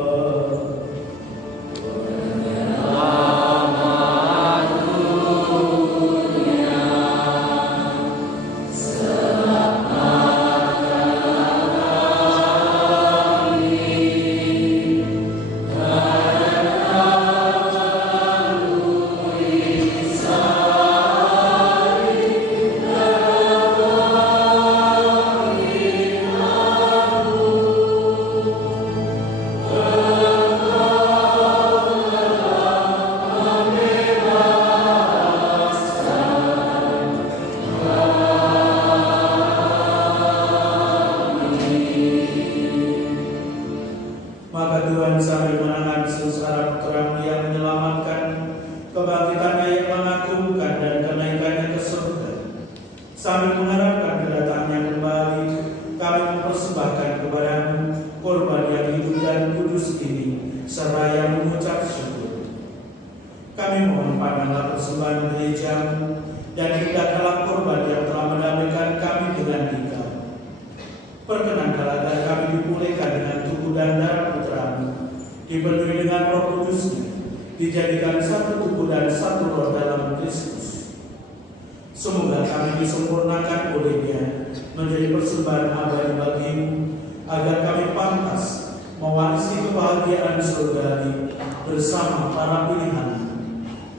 Maka Tuhan sambil menangani sengsara putra-Mu yang menyelamatkan, kebangkitannya yang mengagumkan dan kenaikannya ke surga, sambil mengharapkan kedatangannya kembali, kami mempersembahkan kepada-Mu korban yang hidup dan kudus ini seraya mengucap syukur. Kami mohon pandanglah persembahan gereja-Mu dan hindaklah korban yang telah mendamaikan kami dengan Dikau. Perkenankanlah agar kami dipulihkan dengan tubuh dan darah putra-Mu, dipenuhi dengan Roh Kudus-Nya, dijadikan satu tubuh dan satu roh dalam Kristus. Semoga kami disempurnakan oleh-Nya menjadi persembahan abadi bagi-Mu, agar kami pantas mewarisi kebahagiaan surgawi bersama para pilihan,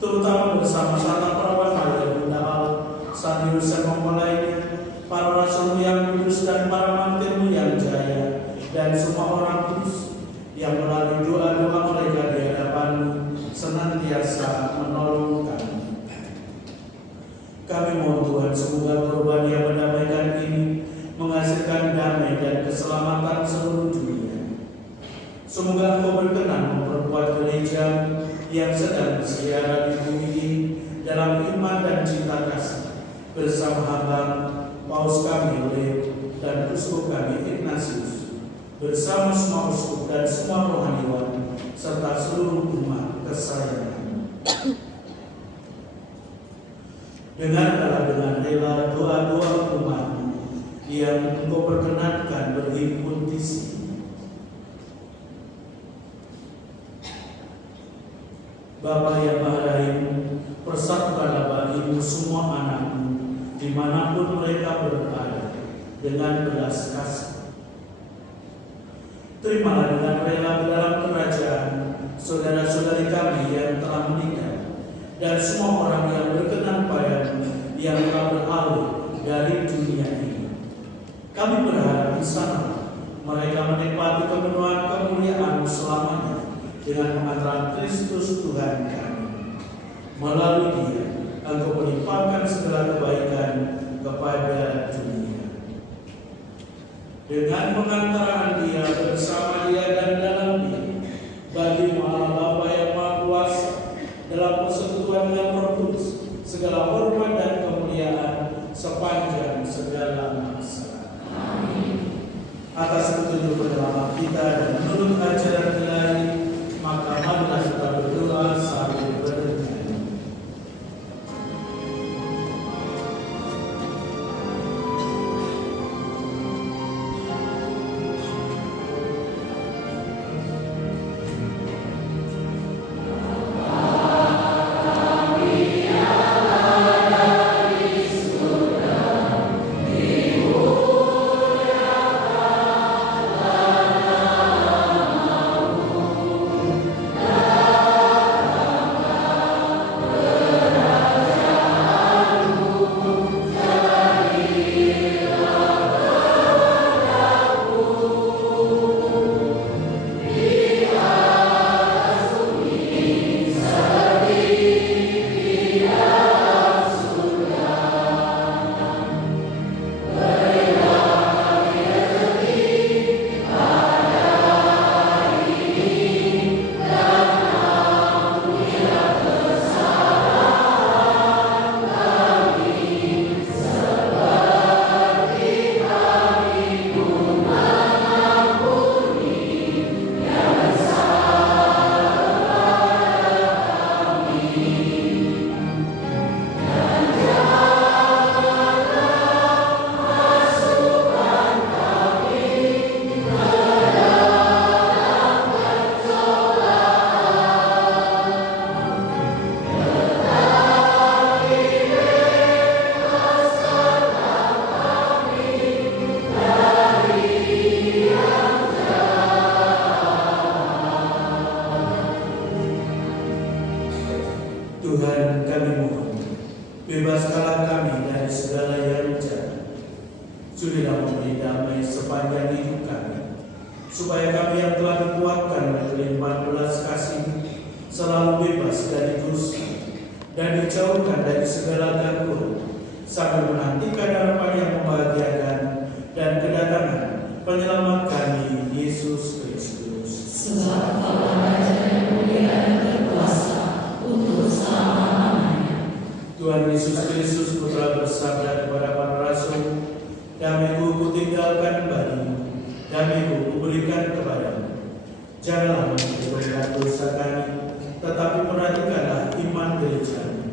terutama bersama Santa Perawat Maria Bunda Allah, Santi Yosef mempelainya, para rasul yang kudus dan para mantir-Mu yang jaya, dan semua orang kudus yang melalui doa-doa mereka di hadapan-Mu senantiasa menolong kami. Kami mohon Tuhan, semoga korban yang mendamaikan ini menghasilkan damai dan keselamatan seluruh dunia. Semoga Engkau berkenan memperkuat gereja yang sedang bersiara di bumi ini dalam iman dan cinta kasih, bersama hamba Paus kami Leo dan uskup kami Ignatius, bersama semua uskup dan semua rohaniwan, serta seluruh umat kesayangan. Dengarkanlah dengan rela doa-doa umat-Mu yang Engkau perkenankan berhimpun di sini. Bapa yang Maha Rahim, persatukanlah bagimu semua anak-Mu dimanapun mereka berada dengan belas kasih. Terimalah dengan rela dalam kerajaan saudara-saudari kami yang telah meninggal dan semua orang yang berkenan padamu yang telah beralih dari dunia ini. Kami berharap di sana mereka menikmati kemenuhan kemuliaan selamanya dengan pengantaran Kristus Tuhan kami. Melalui Dia, Engkau melimpahkan segala kebaikan kepada dunia. Dengan pengantaran Dia, bersama Dia dan dalam Dia, bagi Allah Bapa yang Maha Kuasa, dalam persekutuan dengan Roh Kudus, segala hormat dan kemuliaan sepanjang segala masa. Amin. Atas petunjuk penyelamat kita dan menurut ajaran Ilahi, maka marilah kita berdoa sambil bernyanyi. Tuhan, kami mohon, bebaskanlah kami dari segala yang jahat. Sudilah memberi damai sepanjang hidup kami, supaya kami yang telah dikuatkan oleh limpahan belas kasih selalu bebas dari dosa dan dijauhkan dari segala gangguan, sambil menantikan harapan yang membahagiakan dan kedatangan penyelamat kami, Yesus Kristus. Sebab Kaulah Raja yang mulia dan berkuasa untuk selama-lamanya. Tuhan Yesus Kristus Putra bersabda kepada para rasul, damai-Ku kutinggalkan bagimu, damai-Ku kuberikan kepadamu. Janganlah menjadikan dosa kami, tetapi perhatikanlah iman gereja-Mu.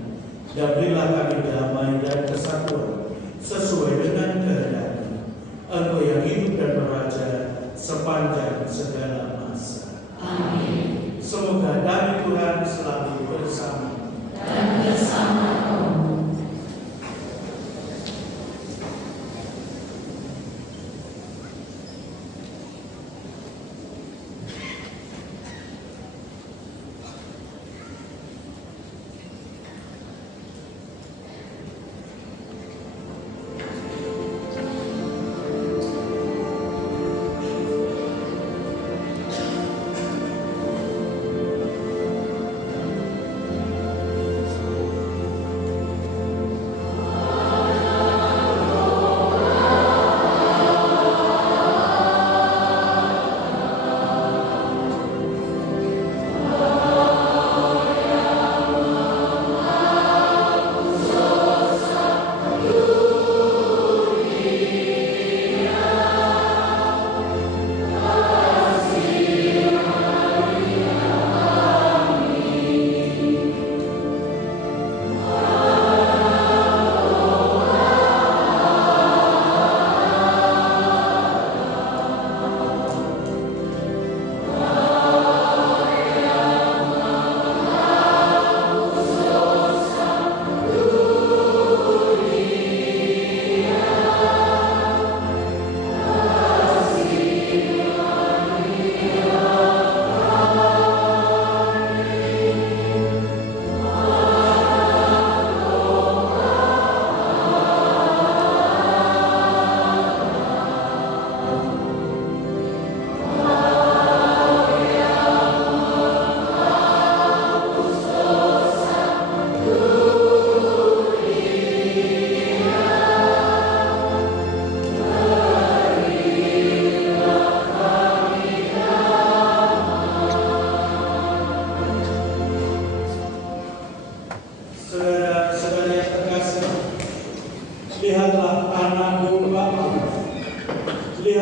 Dan berilah kami damai dan kesatuan sesuai dengan kehendak-Mu. Engkau yang hidup dan beraja sepanjang segala masa. Amin. Semoga damai Tuhan selalu bersama Dan bersama kamu.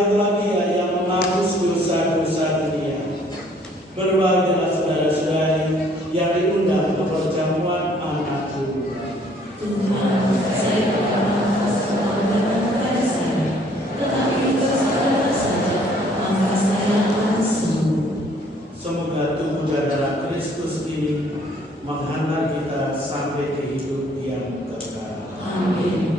itulah Dia yang menghapus dosa-dosa dunia. Berbahagialah saudara-saudari yang diundang ke perjamuan anak domba. Tuhan, saya bukan nafas pelanggaran kepada saya, tetapi juga saudara saja, maka saya akan sembuh. Semoga tubuh dan darah Kristus ini menghantar kita sampai ke hidup yang kekal. Amin.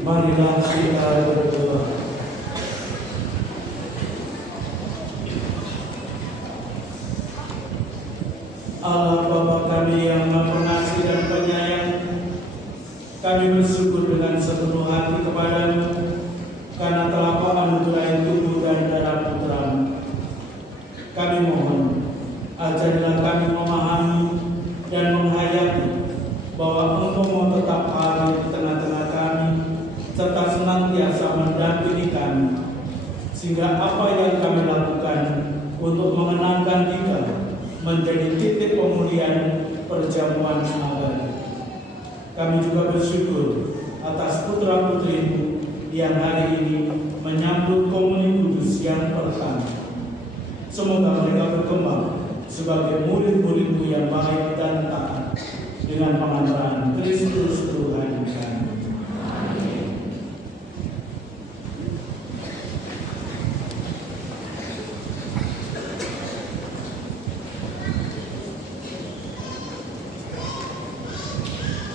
Marilah kita berdoa. Allah Bapa kami yang Maha Pengasih dan Penyayang, kami bersyukur dengan sepenuh hati kepada-Mu karena telah Kau anugerahi tubuh dan darah Putra-Mu. Kami mohon, ajarilah kami memahami dan menghayati bahwa Engkau tetap hadir di tengah-tengah kami serta senantiasa mendampingi kami, sehingga apa yang kami lakukan untuk mengenangkan Dikau menjadi titik pemulihan perjamuan abadi. Kami juga bersyukur atas putra-putri-Mu yang hari ini menyambut komuni kudus yang pertama. Semoga mereka berkembang sebagai murid-murid-Mu yang baik dan taat dengan pengantaran Kristus Tuhan kami.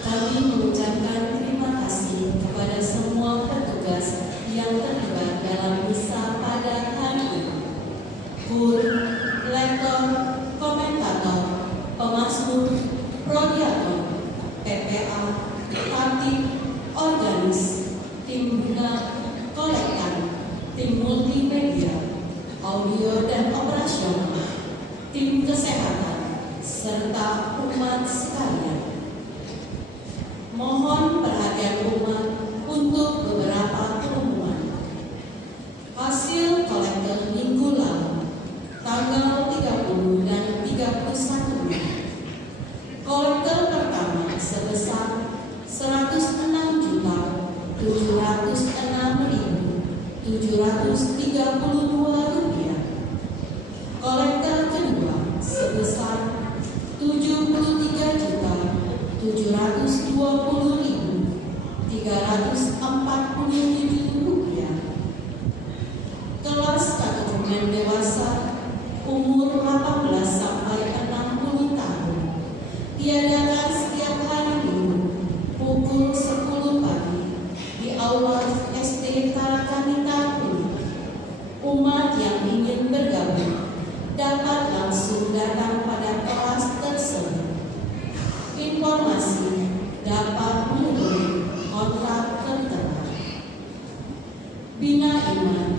Kami mengucapkan terima kasih kepada semua petugas yang terlibat dalam misa pada hari ini. Kur, lektor, komentator, pemasmur, prodiakon, PPA, tatib, organis, tim bunga, kolektan, tim multimedia, audio dan operasional, tim kesehatan, serta umat sekalian. Mohon perhatian umat untuk beberapa pengumuman. Hasil kolektor minggu lalu, tanggal 30 dan 31 Mei. Kolektor pertama sebesar Rp706.706.732. Kolektor kedua sebesar Rp733.347. Kelas kategomen dewasa umur 18 sampai 60 tahun diadakan setiap hari Minggu pukul 10 pagi di Aula SD Tarakanita Kulit. Umat yang ingin bergabung dapat langsung datang pada kelas tersebut. Informasi dapat menghubungi kontak tertera. Bina Iman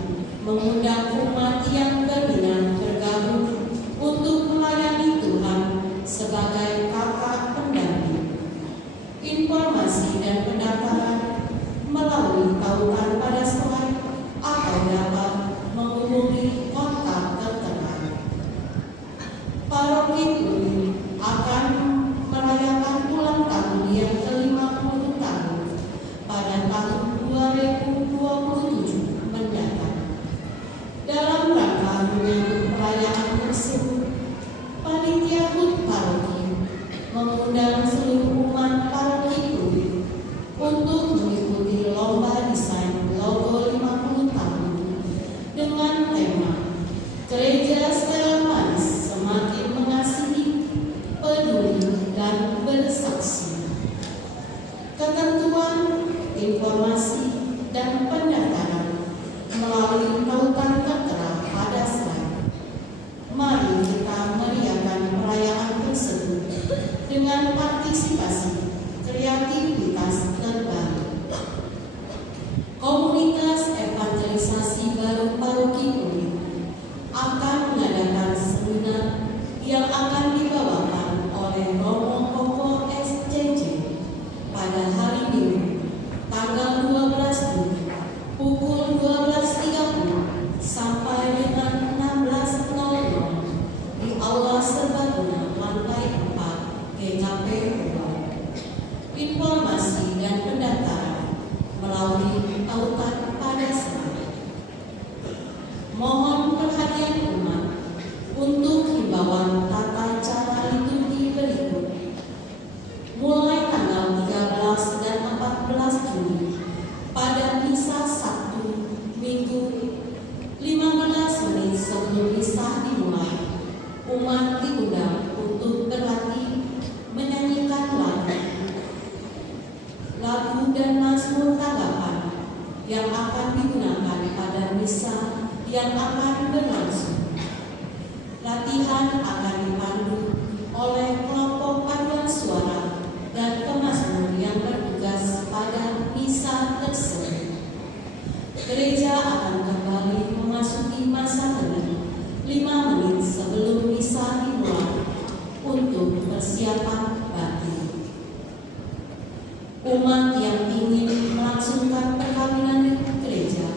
mengundang umat yang berminat bergabung untuk melayani Tuhan sebagai kakak pendamping. Informasi dan pendaftaran melalui tautan pada slide atau dapat menghubungi kontak tertera. Paroki Kulit akan merayakan ulang tahun yang ke-50 tahun pada tahun 2027 mendatang. Dalam rangka menyambut perayaan tersebut, Panitia HUT Paroki mengundang seluruh umat Paroki Kulit untuk mengikuti lomba desain logo 50 tahun dengan tema Gereja Stella Maris semakin mengasihi, peduli, dan bersaksi. Ketentuan, informasi, dan pendaftaran melalui tautan tertera pada slide. Mari kita meriahkan perayaan tersebut dengan partisipasi kreativitas terbaru. Komunitas Evangelisasi Baru Paroki Kulit akan mengadakan seminar yang akan dibawakan oleh Romo Koko SCC pada hari Minggu tanggal 12 Juni pukul 12.30 sampai dengan 16.00 di Aula Serbaguna lantai 4 GKP 2. yang akan digunakan pada misa yang akan berlangsung. Latihan akan dipandu oleh kelompok paduan suara dan pemazmur yang bertugas pada misa tersebut. Gereja akan kembali memasuki masa hening 5 menit sebelum misa dimulai untuk persiapan batin. Umat yang ingin melangsungkan perkawinan di gereja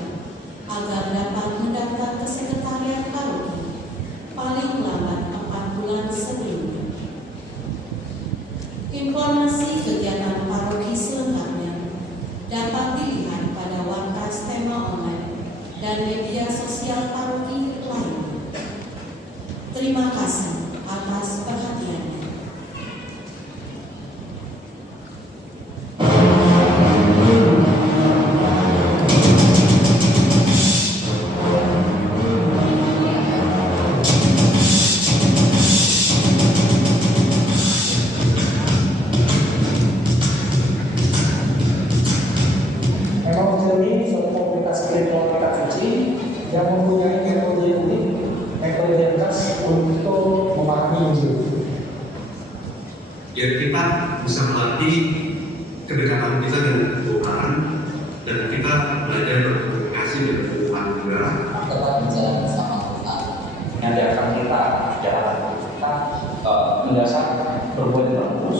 agar dapat mendaftar ke sekretariat paroki paling lambat 4 bulan sebelumnya. Informasi kegiatan paroki selengkapnya dapat dilihat pada Warkas Tema Online dan media sosial paroki lainnya. Terima kasih atas perhatiannya. Yang mempunyai metode unik, metode yang khas untuk memahami Injil. Ya, kita bisa melatih kedekatan kita dengan Tuhan dan kita belajar berkomunikasi dengan Tuhan juga. Tetap berjalan bersama Tuhan. Mengajarkan kita jalan kita mendasarkan berbuat bagus.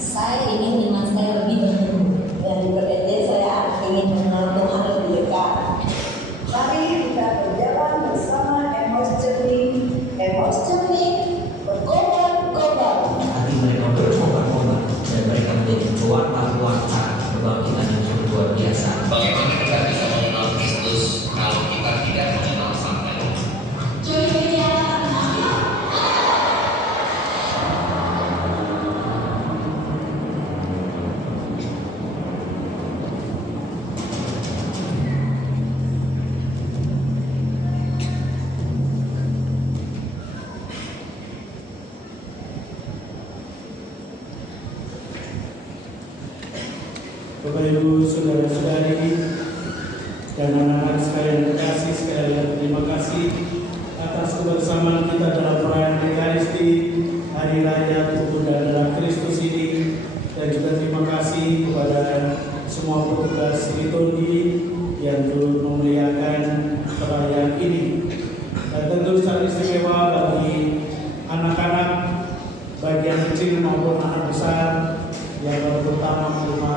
Saya ingin iman saya lebih bertumbuh dan bekerja saya ingin mengenal Tuhan lebih dekat. Mari kita berjalan bersama Emmaus Journey berkobar-kobar. Hati mereka berkobar-kobar dan mereka menjadi pewarta-pewarta kebangkitan yang luar biasa. Bagaimana kita bisa mengenal Kristus kalau kita tidak mengenal Sang Elok? Bapak Ibu, saudara-saudari, dan anak-anak sekalian terkasih, sekali lagi terima kasih atas kebersamaan kita dalam perayaan Ekaristi Hari Raya Tubuh dan Darah Kristus ini, dan juga terima kasih kepada semua petugas liturgi yang turut memuliakan perayaan ini. Dan tentu sangat istimewa bagi anak-anak, baik yang kecil maupun anak besar yang baru pertama menerima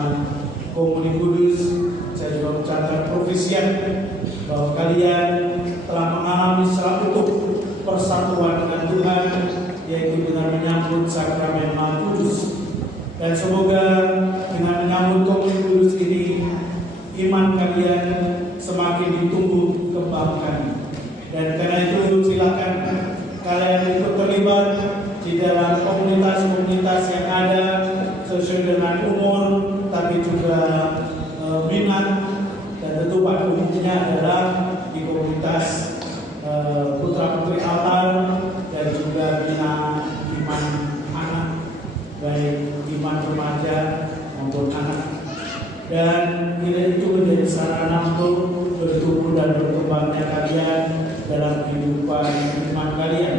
Komuni Kudus. Saya juga mengucapkan profesian bahwa kalian telah mengalami secara utuh persatuan dengan Tuhan, yaitu dengan menyambut sakramen Maha Kudus. Dan semoga dengan menyambut Komuni Kudus ini, iman kalian semakin ditumbuh kembangkan. Dan karena itu silakan kalian ikut terlibat di dalam komunitas-komunitas yang ada sesuai dengan umur, tapi juga minat, dan tentu pada umumnya adalah di komunitas Putra Putri Altar dan juga bina iman anak, baik iman remaja maupun anak. Dan itu menjadi sarana untuk bertumbuh dan berkembangnya kalian dalam kehidupan iman kalian.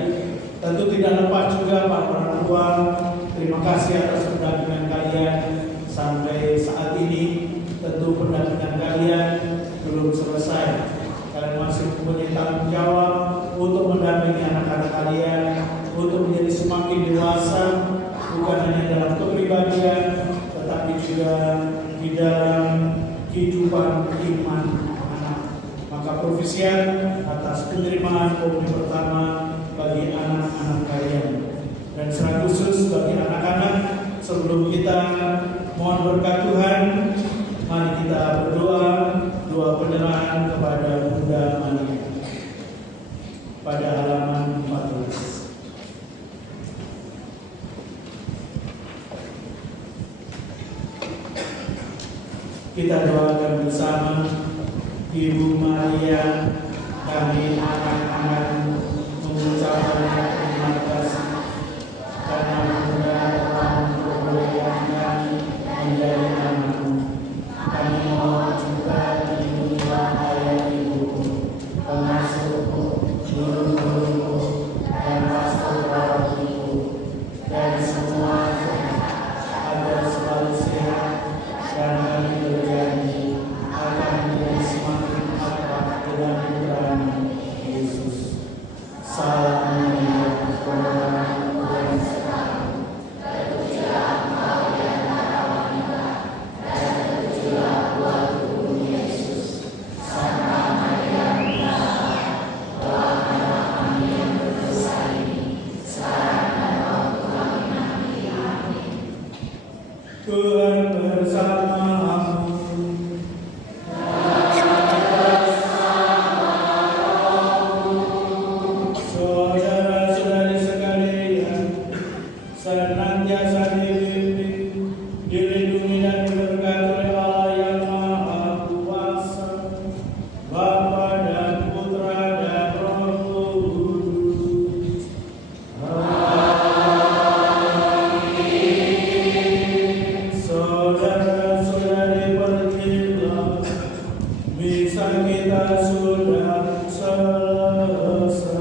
Tentu tidak lepas juga Pak orang tua, terima kasih atas pendampingan kalian sampai saat ini. Tentu pendampingan kalian belum selesai. Kalian masih mempunyai tanggung jawab untuk mendampingi anak-anak kalian untuk menjadi semakin dewasa, bukan hanya dalam kepribadian, tetapi juga di dalam kehidupan iman anak. Maka profesian atas penerimaan komuni pertama bagi anak-anak kalian. Dan secara khusus bagi anak-anak, sebelum kita mohon berkat Tuhan, mari kita berdoa doa penyerahan kepada Bunda Maria pada halaman 14. Kita doakan bersama. Ibu Maria, kami anak-anak mengucapkan terima kasih karena Bunda telah memperbolehkan kami menjadi anakmu. Kami mohon juga kita sudah selesai.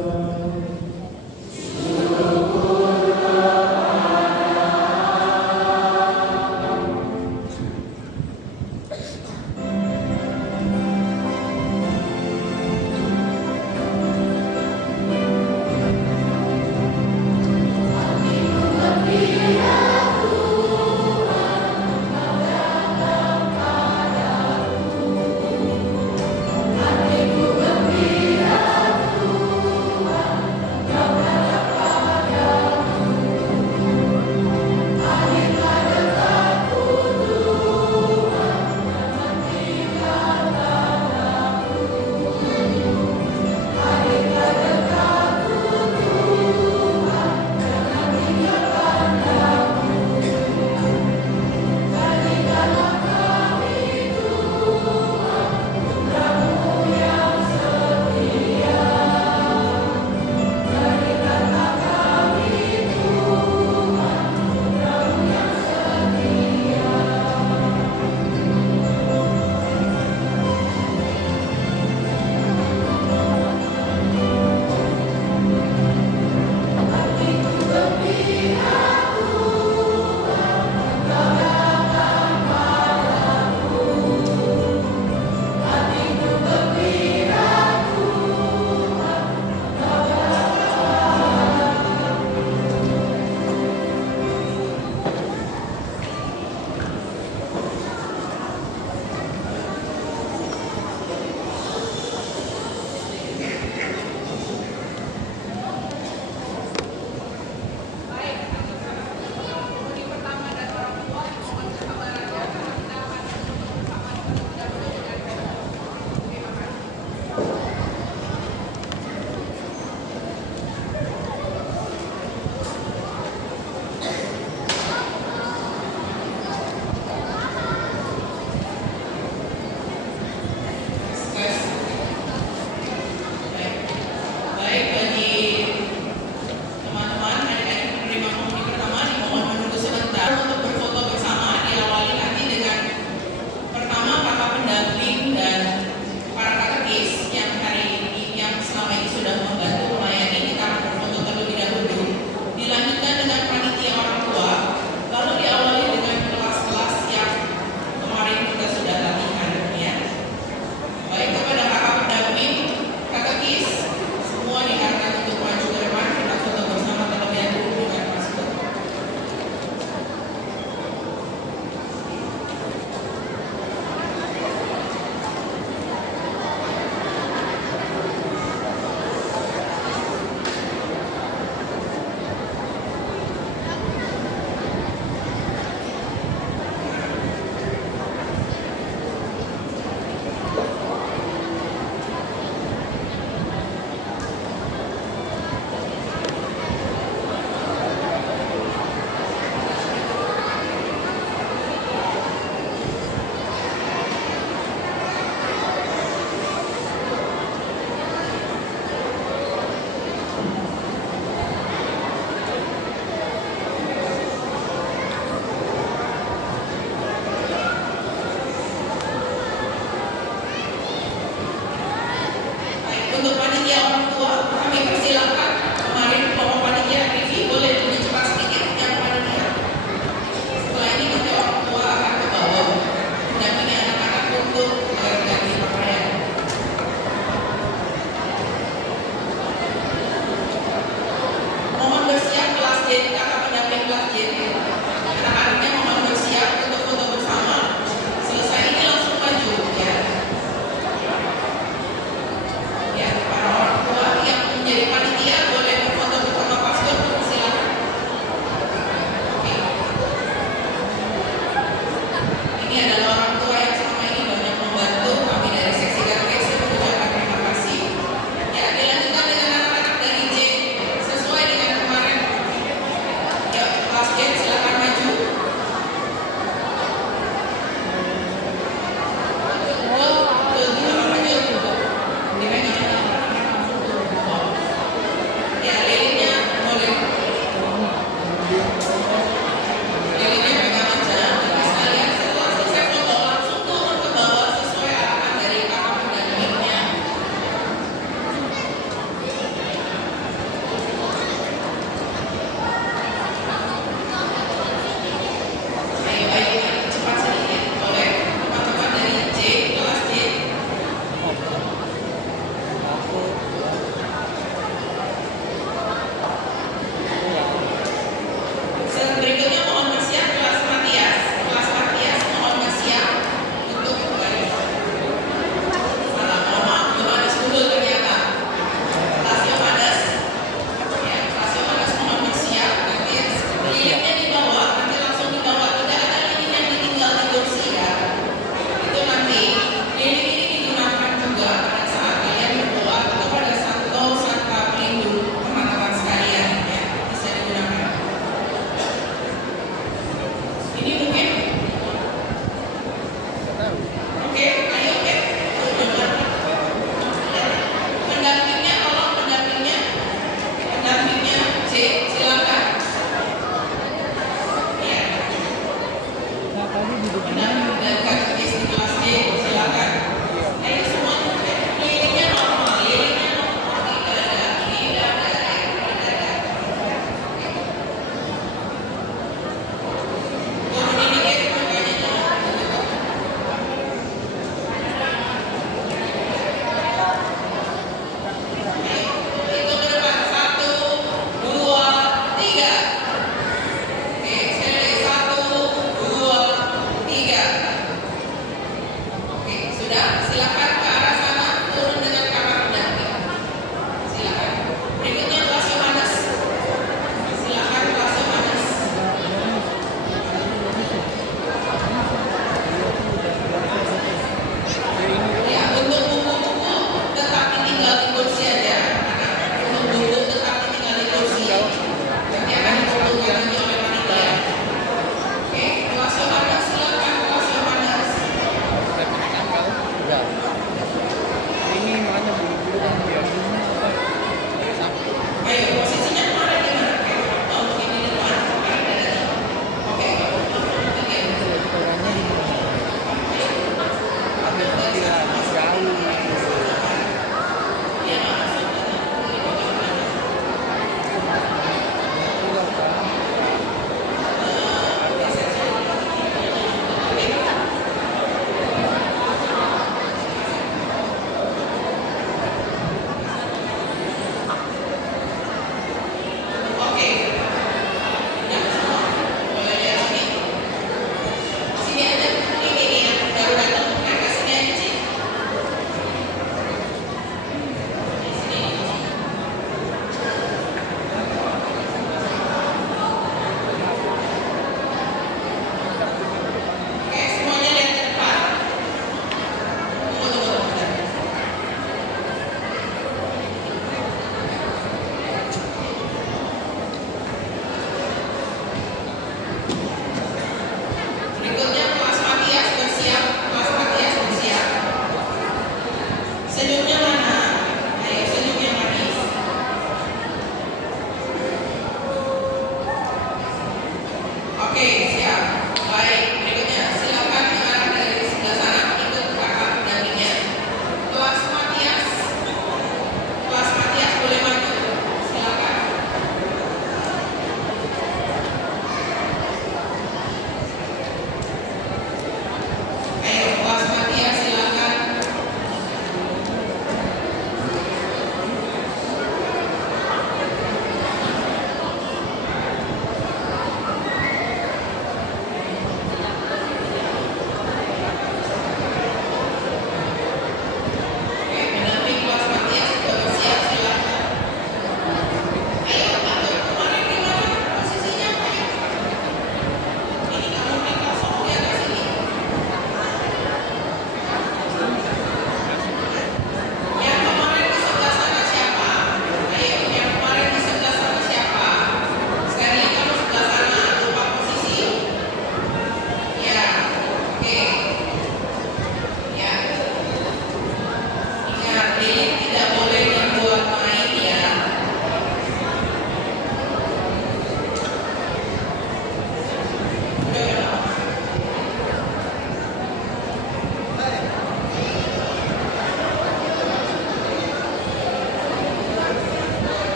Untuk panitia orang tua, kami persilakan. Kemarin Bapak panitia Rivi boleh lebih cepat sedikit yang panitia. Setelah ini nanti orang tua akan ke bawah mendampingi anak-anak untuk ganti pakaian. Mohon bersiap kelas J, kakak pendamping kelas J. Anak-anaknya mohon bersiap untuk foto bersama. Selesai ini langsung maju ya. Ya, para tidak